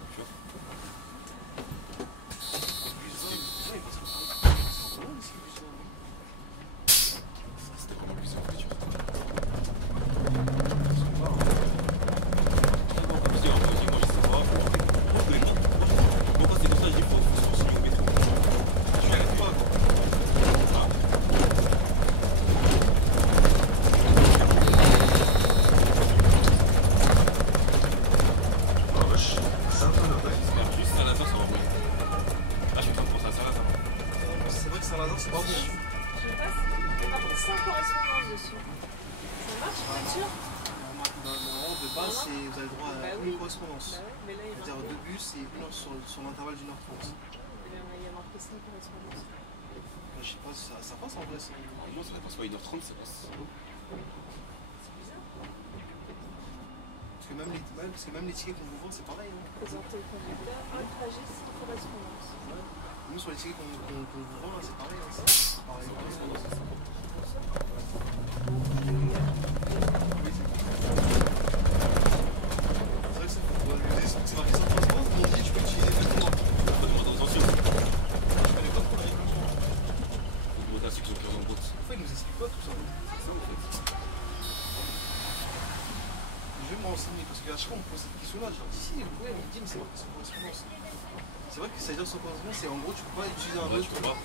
C'était vraiment plus en voiture. Moi, je sais pas. Pourquoi c'est comme ça, je dis faut signer au métro. Tu n'y arrives pas, quoi. Roche, Saint-Honoré. Juste Saint-Lazare, ça va rouler. Là, je suis en train de penser à Saint-Lazare. C'est vrai que Saint-Lazare, c'est pas bon. Je sais pas si. Par contre, 5 correspondances dessus. Ça marche, t'es sûr? Normalement, de base, vous avez le droit à une correspondance. Bah ouais, mais là, il y C'est-à-dire deux bus et une heure sur l'intervalle d'une heure 30. a marqué 5 correspondances. Je sais pas si ça passe en vrai. Normalement, ça dépasse pas 1h30, ça passe. Parce que même les tickets qu'on vous vend, c'est pareil. Hein. Présenter au conducteur, un trajet sans correspondance. Nous, sur les tickets qu'on vous vend, là, c'est pareil. Hein. C'est pareil. Oui, c'est vrai que c'est marqué sans correspondance, mais on dit que tu peux utiliser le droit. Faut demander aux anciens. Je connais pas trop la réglementation. Faut demander à ceux qui sont plus en route. En fait, ils nous expliquent pas tout ça. C'est ça, en fait. Je vais me renseigner parce qu'à chaque fois on me pose cette question-là, je leur dis si, ouais, on me dit mais c'est marqué sans correspondance. C'est vrai que ça veut dire sans correspondance, c'est en gros tu peux pas utiliser un Ouais, autre. tu peux pas.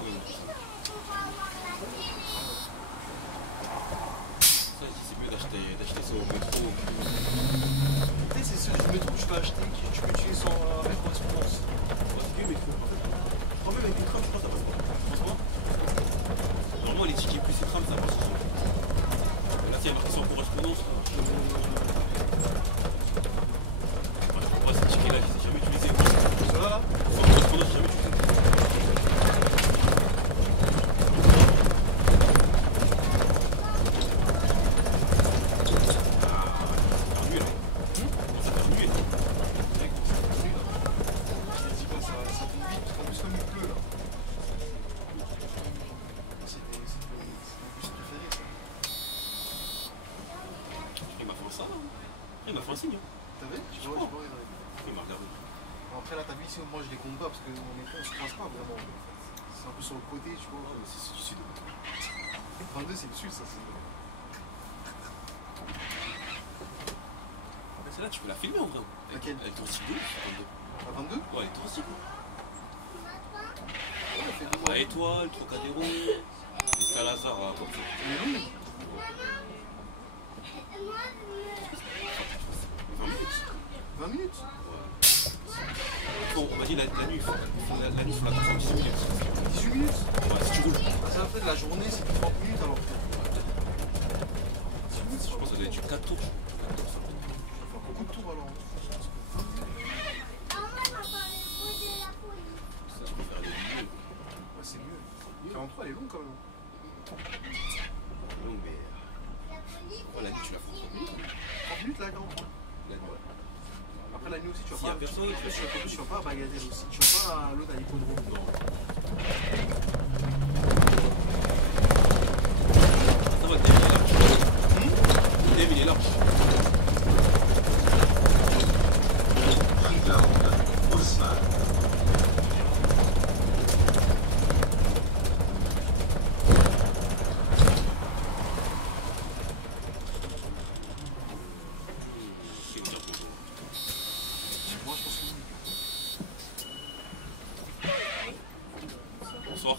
Ça, je dis, c'est mieux d'acheter ça au métro. Tu sais, c'est ceux du métro que tu peux acheter, que tu peux utiliser sans avec correspondance. Ouais, c'est mieux, métro. Je crois même avec les trams, je crois que ça passe pas. Franchement, normalement, les tickets plus les trams, ça passe. Là, s'il y a marqué sans correspondance, moi, ces tickets-là, je les ai jamais utilisés. Ceux-là là, Sans correspondance, j'ai jamais utilisé. moi je les compte pas parce qu'on se croise pas vraiment. C'est un peu sur le côté, tu vois. C'est du sud. 22, c'est le sud, ça. Celle-là, tu peux la filmer en vrai. Laquelle? Elle est touristique de ouf, À 22? ouais, elle est touristique. Ouais, elle fait deux La mois. Étoile, Trocadéro, et Salazar à Porto. Elle est longue. 20 minutes. 20 minutes. Bon, on m'a dit la nuit, la nuit, il faut la passer en 18 minutes. 18 minutes. Ouais, si tu roules. Ah, ça, en fait, la journée, c'est 30 minutes alors. 18 minutes, Je pense que ça doit être du 4 tours. ça fait beaucoup de tours alors. Ça, je peux faire des vidéos. Ouais, c'est mieux. 43, elle est longue quand même. Non, mais. Ouais, la nuit, tu la fais 30 minutes. 30 minutes là, 43. La nuit, ouais. Après la nuit aussi, tu vas S'il y pas. a personne, Tu vas pas à Bagatelle aussi. Tu vas pas à l'autre à l'hippodrome. Non. Ça va, le thème, il est large. Le thème, il est large. Rebound, Ousmane. C'est une dire bonjour. Moi, je pense que Bonsoir.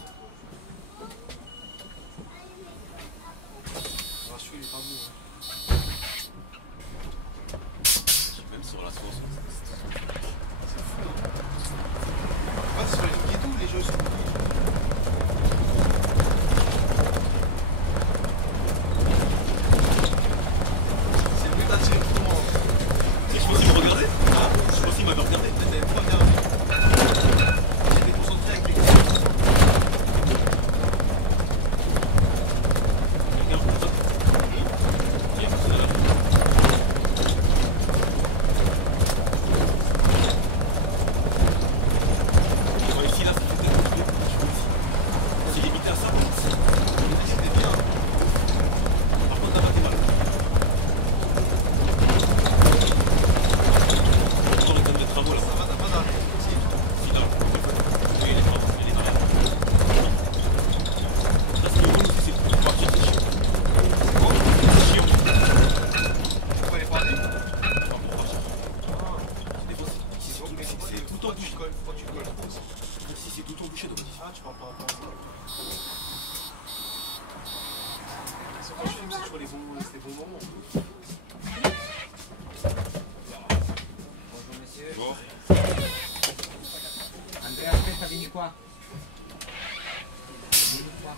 le ratio, il est pas bon. Même sur la source. C'est fou, hein. Ah, c'est sur les ghettos où les gens sont venus. C'est le mieux d'attirer tout le monde. Et je pense qu'il me regardait. Ah, je pense qu'il m'avait regardé. T'avais pas regardé. J'étais concentré avec les gars. Quelqu'un comme ça. Il y a personne à la rue. Et moi, ici, là, ça fait peut-être que c'est limité à ça. C'était bien. Par contre, là-bas, t'es mal. Encore une tonne de travaux là. Ça va, t'as pas d'arrêt. Si. Si, là, oui, il est pas, il est dans la. Là, c'est le rôle aussi, c'est pour partir, c'est chiant. C'est chiant. Faut aller parler. Enfin, pour partir. Des fois, c'est tout Faut que tu embouché. colles. Faut que tu colles trop aussi. Si c'est tout embouché, donc. Ah, tu parles pas rapport à ça. C'est quand je filme, c'est toujours les bons moments. Bonjour monsieur. Bon, Andrea, aspetta, vieni qua. Vieni qua.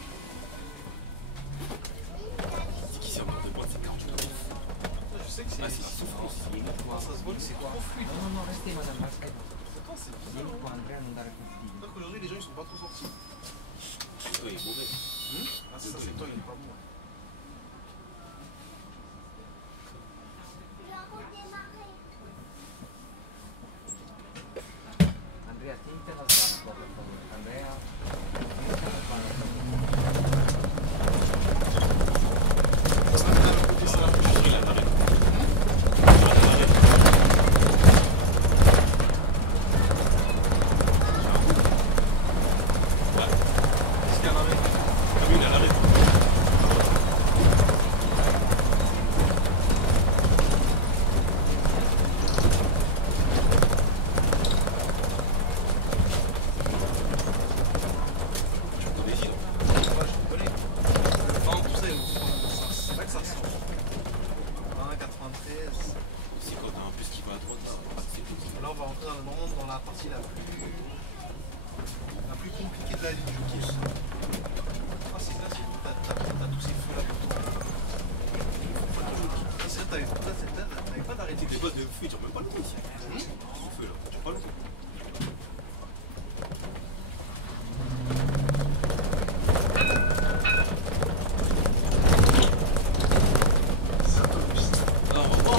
c'est qui c'est encore de boîte, c'est 40 minutes. Je sais que Ah, c'est. c'est la souffrance. Quand ça se vole, c'est trop fluide. No, no, no, resti madame, aspetta. Attends, c'est bizarre. Vieni qua Andrea, non dare fastidio. C'est-à-dire qu'aujourd'hui, les gens ils sont pas trop sortis. Ouais, il est mauvais. Ah, c'est ça, c'est toi, il est pas bon. Andrea, tieniti alla sbarra qua per favore. Andrea, tieniti alla sbarra. Ça va, t'as le côté, ça va. Il a l'arrêt. Qu'est-ce qu'il y a là, mec? Ah oui, il a l'arrêt. Je suis dans les îles. Ouais, je connais. Le vent, tout ça, c'est vrai que ça sort. 1, 93. C'est quand t'as un bus qui va à droite, là, c'est tout. Là, on va rentrer dans la partie la plus compliquée de la ligne, je kiffe. Ah, c'est bien, t'as tous ces feux là pour toi. Ah, c'est vrai, t'avais pas d'arrêter. Les boss de feu, ils durent même pas longtemps ici. Le feu là, ils durent pas longtemps. Saint-Auguste. Ah, on va voir.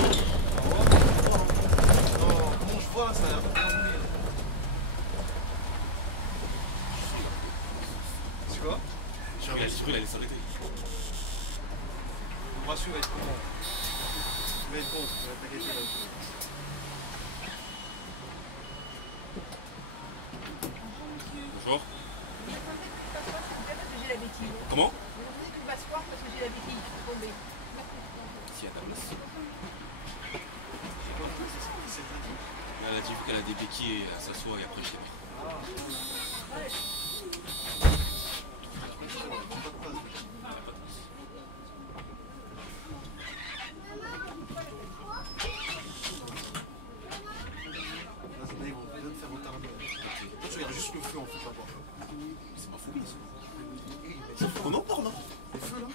Non, comment je vois, ça a l'air de bien rouler. Tu vois? Il allait s'arrêter. Le ratio va être comment? Il va être bon, il va t'inquiéter là. Bonjour. J'ai la bêtise. Comment? Vous avez dit que tu vas se voir la béquille, tombée. Si, à ta place. C'est quoi c'est ça dit? Elle a dit qu'elle a des béquilles et elle s'assoit et après je sais pas. Là, ils vont bien te faire retarder. Toi, tu regardes juste le feu en fait là-bas. C'est ma phobie ça. C'est On en parle, hein. les feux là.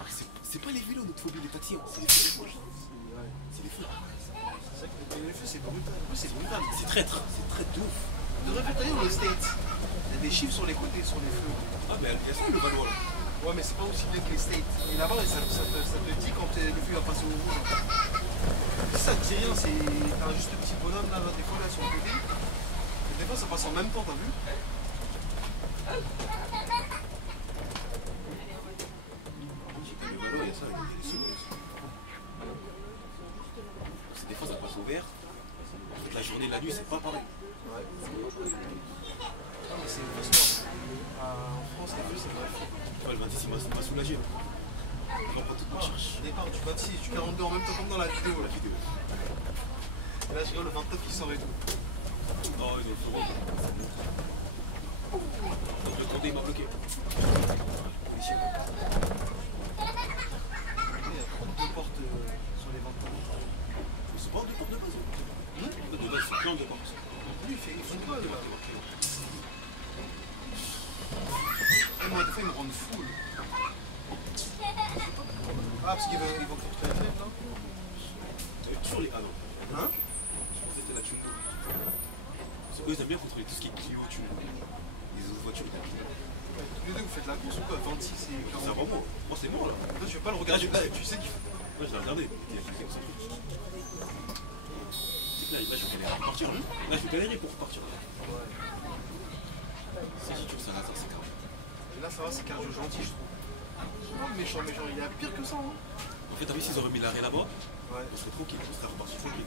C'est pas les vélos notre phobie, les taxis, hein. C'est les feux. C'est les feux. Les feux, c'est brutal. En plus, c'est brutal. C'est traître de ouf. De réveiller aux States. Il y a des chiffres sur les côtés, sur les feux. Ah, mais il y a ça le Valois là. Ouais, mais c'est pas aussi bien que les States. Et là-bas, ça te dit quand le feu va passer au rouge. Si ça te dit rien, c'est t'as juste le petit bonhomme là, des fois là sur le côté. Et des fois, ça passe en même temps, t'as vu? Le Valois, il y a ça, il y a les soleils aussi. Des fois ça passe au vert. En fait, la journée et la nuit, c'est pas pareil. Ouais. Non, mais c'est une façon. En France, les feux, c'est vrai. Tu vois, le 26, il m'a soulagé. Hein. On prend toute ma charge. Au départ, du 26, du 42 en même temps comme dans la vidéo. La vidéo. Et là, je regarde le 29 qui sort et tout. Non, il est fort. Donc le condé, il m'a bloqué. Policier. Il y a 32 portes sur les 29. Ils sont pas en deux portes de base. Hein. De base, ils sont plein de portes. Lui, ils font quoi là? Et moi, des fois, ils me rendent fou. Là. Ah, parce qu'ils vont contre la grève là? Toujours les. Ah non. Hein? Je pensais que c'était la Twingo. Eux, ils aiment bien contrôler tout ce qui est Clio, Twingo. Les autres voitures, ils aiment bien. Tous les deux, vous faites la course ou quoi? 26 et 40. C'est vraiment. Moi, c'est mort là. Toi, je vais pas le regarder. Là, Tu sais qu'il faut. Moi, je l'ai regardé. Il y a quelqu'un qui s'en fout. C'est que là, je vais galérer pour partir. Là, je vais galérer pour repartir. C'est sûr, ça rate, c'est carré. Et là, ça va, c'est cardio gentil, je trouve. Oh, méchant, il y a pire que ça. Hein. En fait, t'as vu s'ils auraient mis l'arrêt là-bas, Ouais. on serait tranquille, on serait reparti tranquille.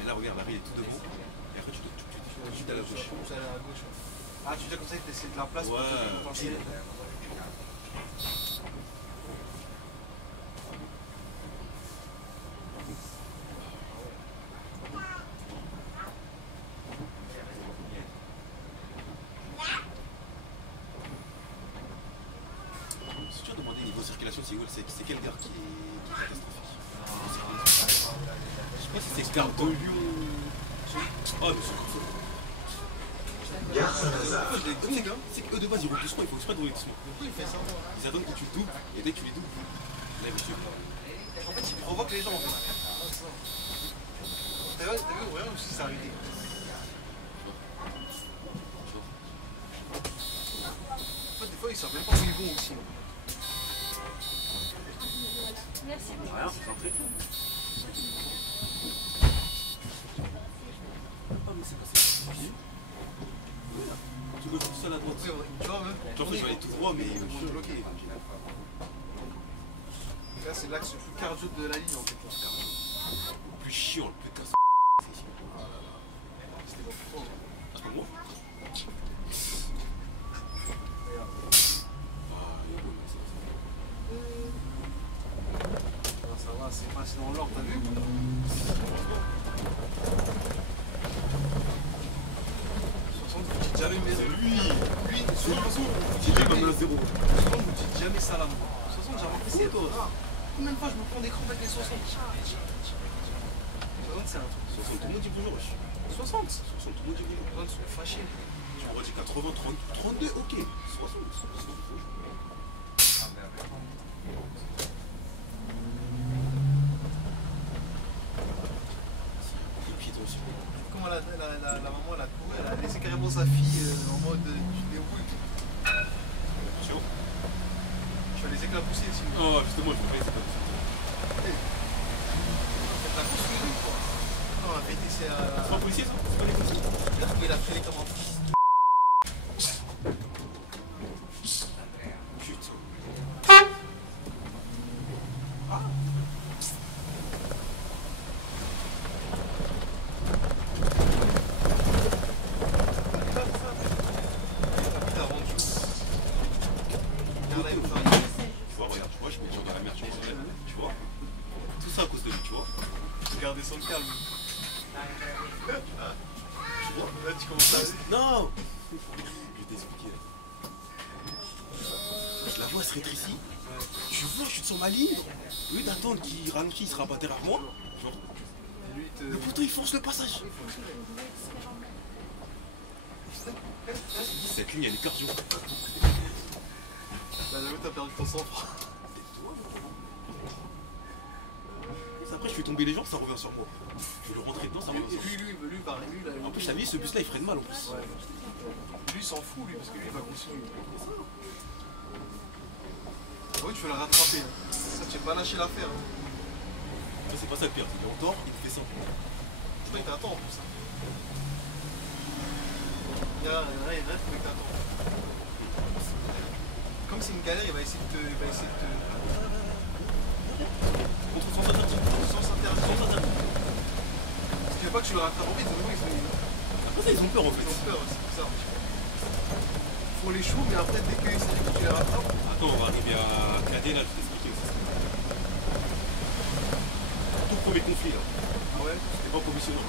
Mais là, regarde, l'arrêt est tout devant. Et après, tu à la gauche. Tu allais à la gauche. Ouais. Ah, tu dis comme ça que tu essaies de la place pour Ouais. passer. Si tu as demandé niveau circulation, c'est quelle gare qui est catastrophique? Je sais pas si c'est gare de Lyon. Ah, mais Gare Saint-Lazare. c'est qu'eux de base ils roulent doucement, il faut exprès de rouler doucement. Pourquoi il fait ça? Ils attendent que tu le doubles, et dès que tu les doubles, là ils suivent. En fait, il provoque les gens en fait. T'as vu, regarde aussi c'est arrivé. En fait, des fois, ils savent même pas où ils vont aussi. Merci beaucoup. Rien, c'est centré. Ah, mais c'est passé. Tu veux tout seul à droite. Après, tu vois, même. Tu vois, je vais aller tout droit, mais je suis bloqué. Là, c'est l'axe le plus cardio de la ligne en fait. Là. Le plus chiant, le plus casse. C'est ici. C'était pas pour toi. Ah, c'est pas moi. Regarde. Ah, il est beau, mais Ah, ça va, c'est passé dans l'ordre, t'as vu? Vous dites jamais mais lui, de toute façon, vous dites jamais, le zéro. vous dites jamais ça là. 60, j'ai remarqué, c'est rare. Combien de fois je me prends des crampes avec les 60? 60, c'est un truc. 60, tout le monde dit bonjour, wesh. 60? 60, tout le monde dit bonjour. Les gens sont fâchés. Tu m'aurais dit 80, 30, 32, ok. 60, 60. Les piétons aussi. Comment la maman elle a couru, elle a laissé carrément sa fille en mode tu déroules. C'est bon. Je vais les éclabousser aussi. Oh, justement, je me fais ça. Elle t'a construit ou quoi? Non, la vérité c'est C'est pas un policier ça? C'est pas les policiers? il a fait les commandes. Putain. Tu vois, regarde, tu vois, je mets sur de la merde, tu vois. garder son calme. 9:30. Là, tu commences à. Non. Je vais t'expliquer. La voie se rétrécit. Tu vois, je suis sur ma ligne. Au lieu d'attendre qu'il ralentit, il se rabat derrière moi. Genre, Et lui, il te. le poteau, il force le passage. Cette ligne, elle est cardio. Bah, là, t'as perdu ton sang-froid. Après, je fais tomber les gens, ça revient sur moi. Je vais le rentrer dedans, ça revient sur moi. Lui, pareil, lui, là. En plus, la vie, ce bus-là, il freine mal en plus. Ouais. Lui, il s'en fout, lui, parce que lui, il va continuer. Ah oui, tu veux la rattraper. Hein. Ça, tu vas pas lâcher l'affaire. Hein. Ça, c'est pas ça le pire, c'est qu'on dort, il me fait ça. Je crois qu'il t'attend en plus. Hein. Il reste, mais il t'attend. Comme c'est une galère, il va essayer de te. Contre sens interdit. Sans s'interdire. Parce qu'il veut pas que tu le rattrapes vite, Après ça, ils ont peur en fait. ils ont peur, c'est bizarre. Ils font les choux, mais après, dès que c'est que tu les rattrapes. Attends, on va arriver à Cadet là, je vais t'expliquer aussi. Tout premier conflit là. Ah ouais. C'était pas professionnel.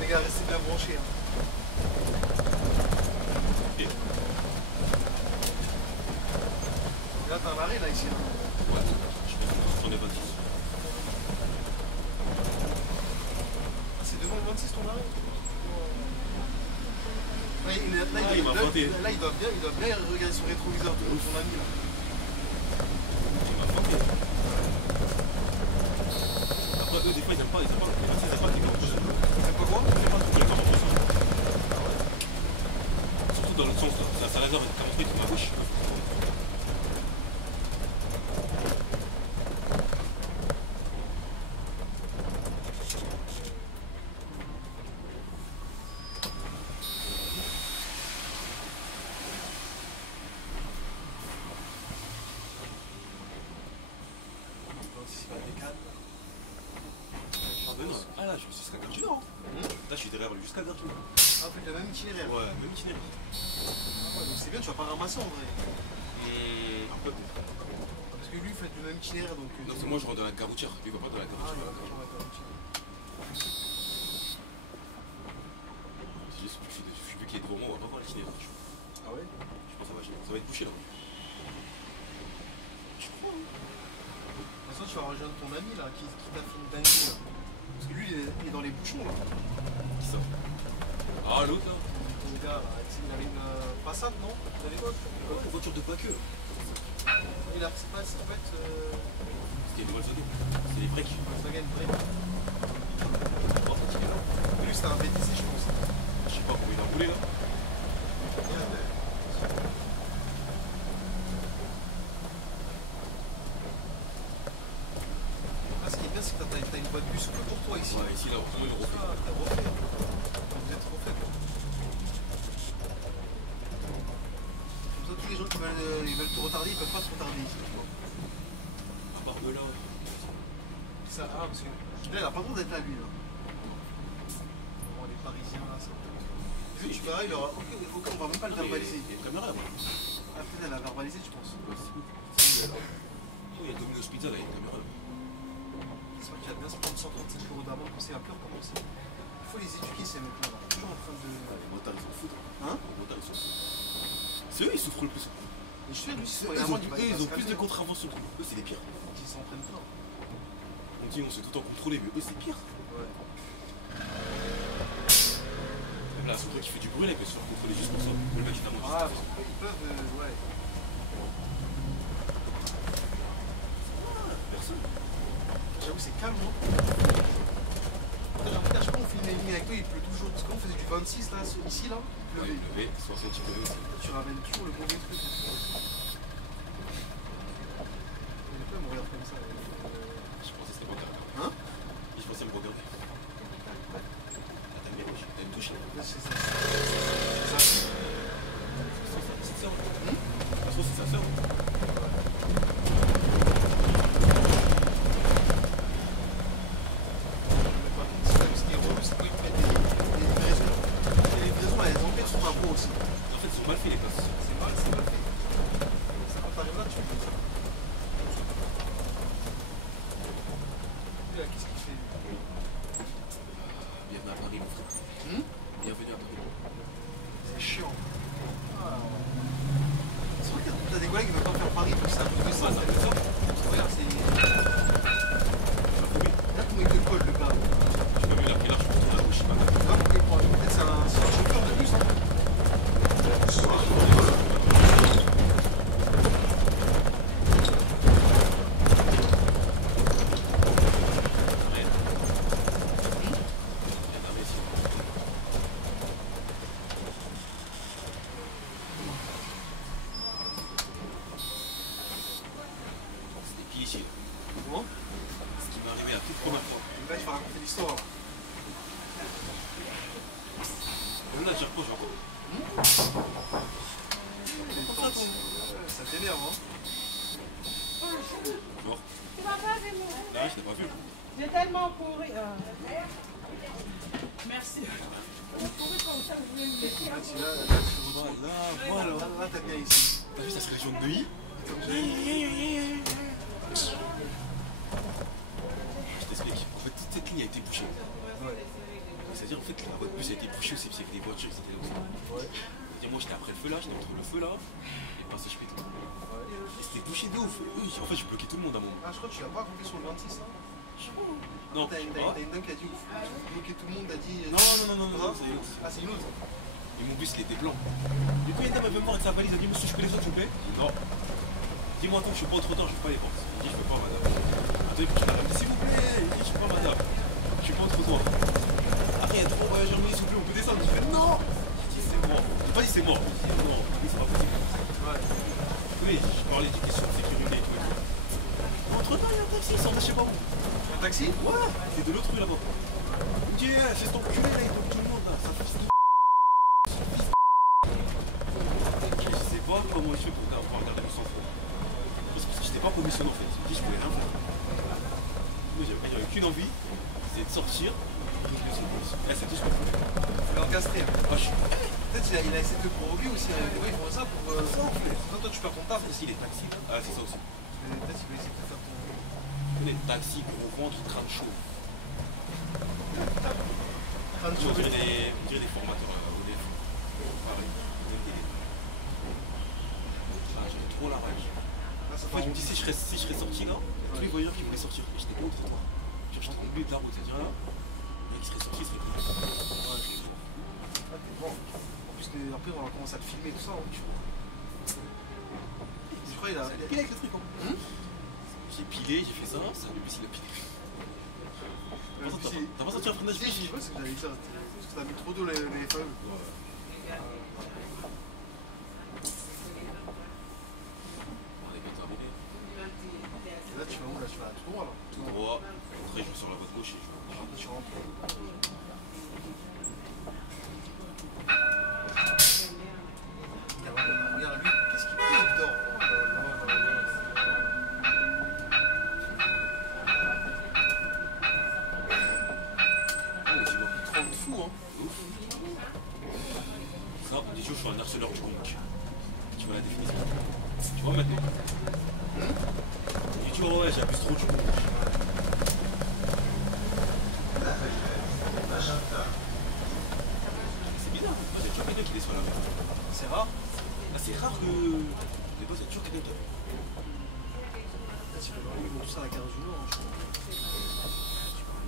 Les gars, restez bien branchés. Hein. Et Là, t'as un arrêt là, ici. Là. ouais, je pense qu'on est 26. Ah, c'est devant le 26 ton arrêt. Il m'a feinté. Là, il doit bien regarder son rétroviseur, ton ami là. Il m'a feinté. Après, eux, des fois, ils aiment pas que t'es en position. C'est pas quoi? Ils aiment pas que t'es en position. Surtout dans l'autre sens là. C'est à Saint-Lazare, il y a 40 mètres à gauche. Ah là, je suis jusqu'à Gare du Nord. Là, je suis derrière lui jusqu'à Gare du Nord. Ah, fait le même itinéraire. Ouais, même itinéraire. Ah ouais, donc c'est bien, tu vas pas ramasser en vrai. Un peu. Parce que lui, il fait le même itinéraire donc. Non, c'est moi, je rentre dans la gare routière. Lui, il va pas dans la gare Ah, routière. ouais, C'est juste que je suis vu qu'il est devant moi, on va pas voir l'itinéraire. Ah ouais? Je pense que ça va être bouché là. Je crois. De toute façon, tu vas rejoindre ton ami là, qui t'a fait une dinguerie là. Parce que lui, il est dans les bouchons là. Qui ça? Ah, l'autre là? Ton gars, là, il avait une Passat, non? À l'époque? Une voiture de pas que. Il a, c'est pas être. C'était une Volkswagen. C'est des breaks. Volkswagen Break. Oh, fatigué là. Lui, c'était un VTC, je pense. Je sais pas comment il a roulé là. Là, ce qui est bien, c'est que t'as une voie de bus que pour toi ici. Ouais, ici là, vraiment, il le refait. Ah, t'as refait. Vous êtes refait quoi. Comme ça, tous les gens qui veulent te retarder, ils peuvent pas te retarder ici. Tu vois. À Barbela, ouais. Ça, ah, parce que là, il a pas le droit d'être là, lui. Là. Bon, les Parisiens, là, ça. Tu verras, il aura. Ok, on va même pas le verbaliser. Il y a une caméra là-bas. Ah, peut-être elle a verbalisé, tu penses. Ouais, c'est bon. Il y a Domino's Pizza là, il y a une caméra là. C'est vrai qu'il y a bien 137 € d'amende quand c'est à peur commencer. Il faut les éduquer, ces mecs-là. Là. Toujours en train de. Les motards, ils s'en foutent. Hein? Les motards, ils s'en foutent. C'est eux, ils souffrent le plus. Mais je sais, lui, c'est Eux, ils ont plus de contraventions. Eux, c'est les pires. Ils s'en prennent plein. On dit on se fait tout le temps contrôler, mais eux, c'est pire. Ouais. Là, c'est toi qui fait du bruit, là, il peut se faire contrôler juste pour ça. Le mec, il t'a menti. Ah, ils peuvent. Ouais. Personne. J'avoue, c'est calme, hein. Putain, je sais pas, on filmait une ligne avec toi, il pleut toujours. Parce qu'on faisait du 26 là, ici là, il Ouais, pleuvait. il pleuvait, 60 il pleuvait aussi. Tu ramènes toujours le mauvais truc. Il peut me regarder comme ça. Je pensais que c'était pas grave. Hein? Je pensais me regarder. Ah, t'as une miroche, t'as une touche là. Là, c'est ça. C'est ça. C'est sa sœur. Ça se trouve, c'est sa sœur. Par contre, ce qui est relou, c'est quand ils mettent des livraisons. Les livraisons, elles empêchent sont pas beaux aussi. En fait, ils sont mal fait les places. C'est mal fait. Ça, quand t'arrives là, tu fais ça. ici. Comment? Ce qui m'est arrivé la toute première fois. Là, tu vas raconter l'histoire. Là. Même là, j'y reproche encore. Ça t'énerve, hein? Mort. Tu vas pas avec moi. Là, je l'ai pas vu. J'ai tellement couru. Merci. Là, tu Voilà. Là, t'as bien ici. T'as vu, ça serait jaune de I? Je t'explique. En fait, toute cette ligne a été bouchée. C'est-à-dire, en fait, la voie de bus a été bouchée aussi, parce qu'il y avait des voitures qui étaient là aussi. C'est-à-dire, moi, j'étais après le feu là, j'étais entre le feu là et le passage piéton. Et c'était bouché de ouf. En fait, j'ai bloqué tout le monde à un moment. Ah, je crois que tu l'as pas raconté sur le 26, là. Non, T'as une dame qui a dit ouf. Bloqué tout le monde, a dit. non, c'est une autre. Ah, c'est une autre. Et mon bus, il était blanc. Du coup, il y a une dame, elle veut me voir avec sa valise, elle dit, monsieur, je peux les autres, s'il vous plaît? Non. Dis-moi, attends, je suis pas au trottoir, je peux pas les portes. Il dit, je peux pas, madame. Attends, il me dit, s'il vous plaît. Il dit, je peux pas, madame. Je suis pas au trottoir. Après, il y a trois voyageurs, s'il vous plaît, on peut descendre. Je fais, non. Je dis, c'est mort. J'ai pas dit, c'est mort. Je dis, non, c'est pas possible. Ouais. Oui, je parlais des questions de sécurité et tout. Entre-temps, il y a un taxi, il s'en va, je sais pas où. Un taxi? Ouais, c'est de l'autre rue là-bas. Il me dit, c'est ton culé là, il donne tout le monde là. Ça fait je sais pas comment je fais pour regarder le sang-froid. Parce que j'étais pas commissionné en fait. Je me dis, je pouvais rien faire. Moi, j'avais qu'une envie, c'est de sortir. C'est tout ce que je fais. Tu l'as encastré. Ah, Peut-être il a essayé de te provoquer aussi. Des fois, ils font ça pour. Toi, tu perds ton taf aussi. les taxis. Ah, c'est ça aussi. Peut-être qu'il va essayer de te faire ton. Les taxis, gros ventre, crâne chaud. Crâne On chaud. dirait des formateurs ODF. Pareil. Ah, j'avais trop la rage. Là, ça En fait, je me dis, si je serais sorti là, tous les voyageurs qui voulaient sortir, et j'étais pas au trottoir. J'étais au milieu de la route, c'est-à-dire là, le mec qui serait sorti, il serait pris. Ah, t'es bon. En plus, après, on va commencer à te filmer tout ça. Hein. Je crois qu'il a. Pilé avec le truc, hein. J'ai pilé, j'ai fait ça, ça lui il a pilé. T'as pas senti un freinage Si, je sais pas ce que j'allais dire. Parce que t'as mis trop d'eau les FAE. On est bientôt arrivé. Et là, tu vas où? Là, tu vas tout droit là. Tout droit, après je vais sur la voie de gauche et je Tu rentres. Regarde lui, qu'est-ce qu'il fait? Il dort. Ça, on dit je suis un harceleur du conque. Tu vois la définition. Tu vois maintenant. Et tu vois, ouais, j'abuse trop du conque. C'est bizarre, moi j'ai toujours quelqu'un qui déçoit la mer. C'est rare. Là, c'est rare que. Des fois, c'est toujours quelqu'un qui. Tu peux voir, ils vont tous à la 15 jours. Hein, je crois.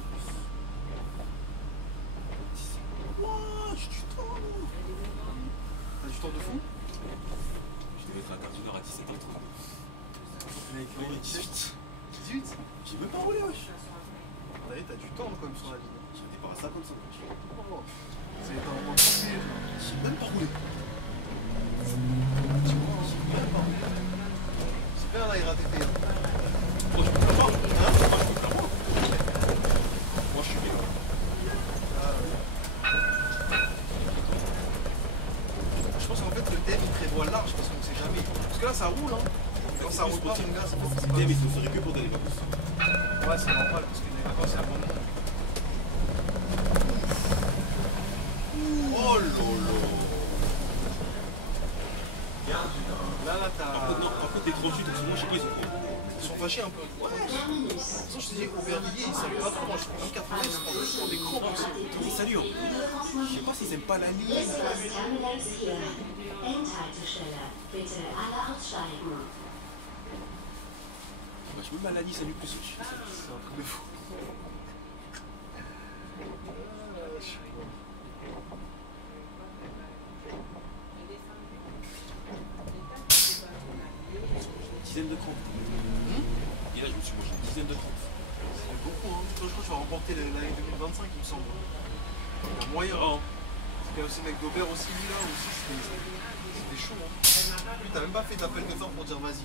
Wouah, j'ai du temps. T'as du temps de fou? Je devais être à 15h à 17h30. Mec, Oui, 18. 18? J'ai même pas roulé, wesh. T'as du temps quand même sur la ligne. J'étais pas à 50 wesh. Oh. C'est un moment de sortir. J'ai même pas roulé. Tu vois, hein. C'est bien la RATP. Hein. Moi, je peux pas voir. Hein? Moi, je peux pas voir. Moi, je suis bien. Je pense qu'en fait le thème il prévoit large parce qu'on sait jamais. Parce que là ça roule hein. Quand ça roule pas mon gars, c'est pas. Mais il faut se que pour d'aller vacances. Ouais c'est normal parce que les vacances c'est un bon moment. Oh lolo. Là Par contre, les 38, donc moi, je sais pas, ils ont quoi. ils sont fâchés un peu. Ouais. De toute façon je te dis Aubervilliers ils savent pas trop. Moi je prends 80 ils se prennent des gros morceaux. Ils saluent. Je sais pas s'ils aiment pas la ligne. Terminus hier. Endhaltestelle. Bitte alle aussteigen. Bah, je me mets à la ligne, salut plus. C'est un truc de fou. Dizaine de crampes. Et là, je me suis mangé une dizaine de crampes. C'est beaucoup hein. Toi je crois que tu vas remporter l'année 2025 il me semble. Il y a moyen. Oh. Il y a aussi le mec d'Aubert aussi lui là aussi c'était chaud hein. Lui t'as même pas fait d'appel de temps pour dire vas-y.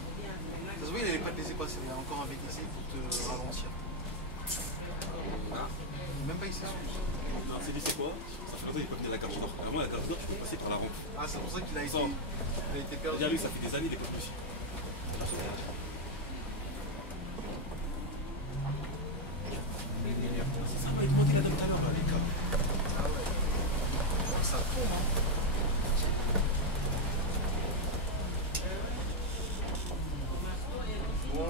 se voit, il n'allait pas te laisser passer. Il a encore un VTC pour te ralentir. Même pas il s'excuse. Non, c'est quoi? Ça fait longtemps qu'il peut venir la carte d'or. Vraiment, la carte d'or, tu peux passer par la rampe. Ah, c'est pour ça qu'il a été, Sans. il a été perdu. Regarde lui, ça fait des années, il est pas plus. C'est ça, il montait là tout à l'heure, là, les gars. Ah ouais. Ça tombe, hein. Bon.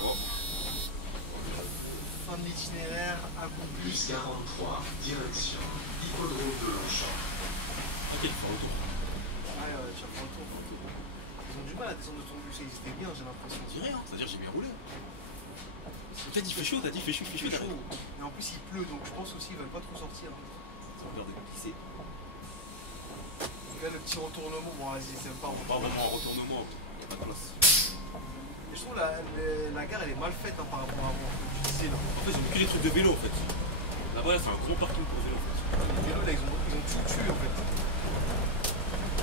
Bon. Fin de l'itinéraire accompli. Plus 43, direction hippodrome de Longchamp. Ok, il faut retour. Ouais, tu vas faire le tour. Ils ont du mal à descendre de ton bus, ils étaient bien, j'ai l'impression. On dirait, hein. C'est-à-dire, j'ai bien roulé. T'as dit, il fait chaud, il fait chaud, il fait chaud. Et en plus, il pleut, donc je pense aussi qu'ils veulent pas trop sortir. Ça va faire des glisser. Là, le petit retournement, bon, vas-y, c'est même pas un Pas vraiment en retournement, il n'y a pas de place. Et je trouve la gare, elle est mal faite hein, par rapport à avant. Tu disais là. En fait, ils ont que des trucs de vélo en fait. Là-bas, c'est un gros parking pour vélo en fait. Les vélos, là, ils ont tout tué en fait.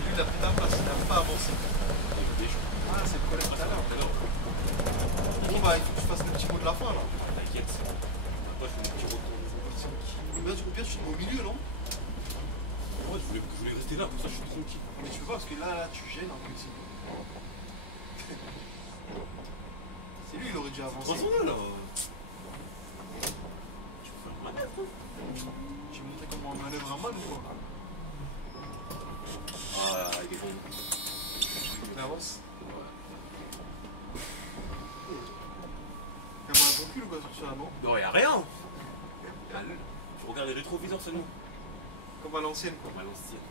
Lui, il a pris ta place, il n'a pas avancé. Ah, c'est le collègue tout à l'heure. Bon, bah, il faut que tu fasses le petit mot de la fin là. T'inquiète. Après, je fais mon petit retour. Ou bien tu te mets au milieu, non? Ouais, je voulais rester là, pour ça je suis tranquille. Mais tu veux pas, parce que là, tu gênes un peu ici. C'est lui, il aurait dû avancer. Passons là. Tu peux faire un manœuvre, hein. Tu veux montrer comment on manœuvre un man ou quoi? Ah, il est bon. Il avance. Il y a un bon cul ou quoi sur ça, non? Non, y'a rien. Je regarde les rétroviseurs seulement. Comme à l'ancienne quoi. Comme à l'ancienne.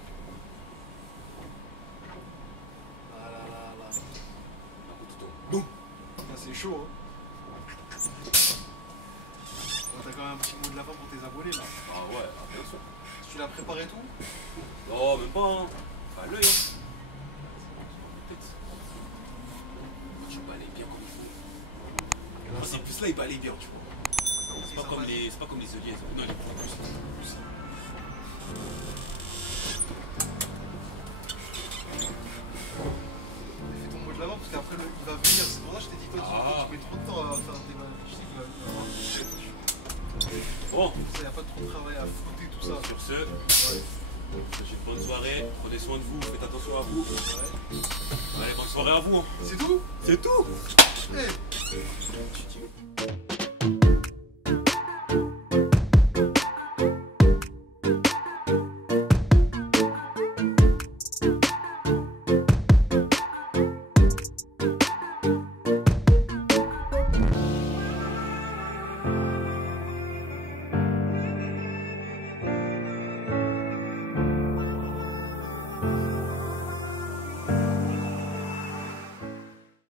Ah là là là. Un coup de tour. Boum. Ça c'est chaud hein. Bon, t'as quand même un petit mot de la fin pour tes abonnés là. Ah ouais, bien sûr. Tu l'as préparé tout? Non, même pas, hein. Pas à l'œil, hein. Peut-être. Je vais aller bien comme il faut. Ah, c'est plus là, il va aller bien, tu vois. C'est pas comme les Elias. Non, les plus. Fais ton mot de la fin parce qu'après il va venir. C'est pour ça que je t'ai dit toi tu mets trop de temps à faire tes manœuvres. Je sais qu'il va venir. Bon, Il n'y a pas trop de travail à flouter tout ça. sur ce, Ouais. je vous souhaite une bonne soirée. Prenez soin de vous, faites attention à vous. Ouais. Allez, bonne soirée à vous. Hein. C'est tout? C'est tout. Hey.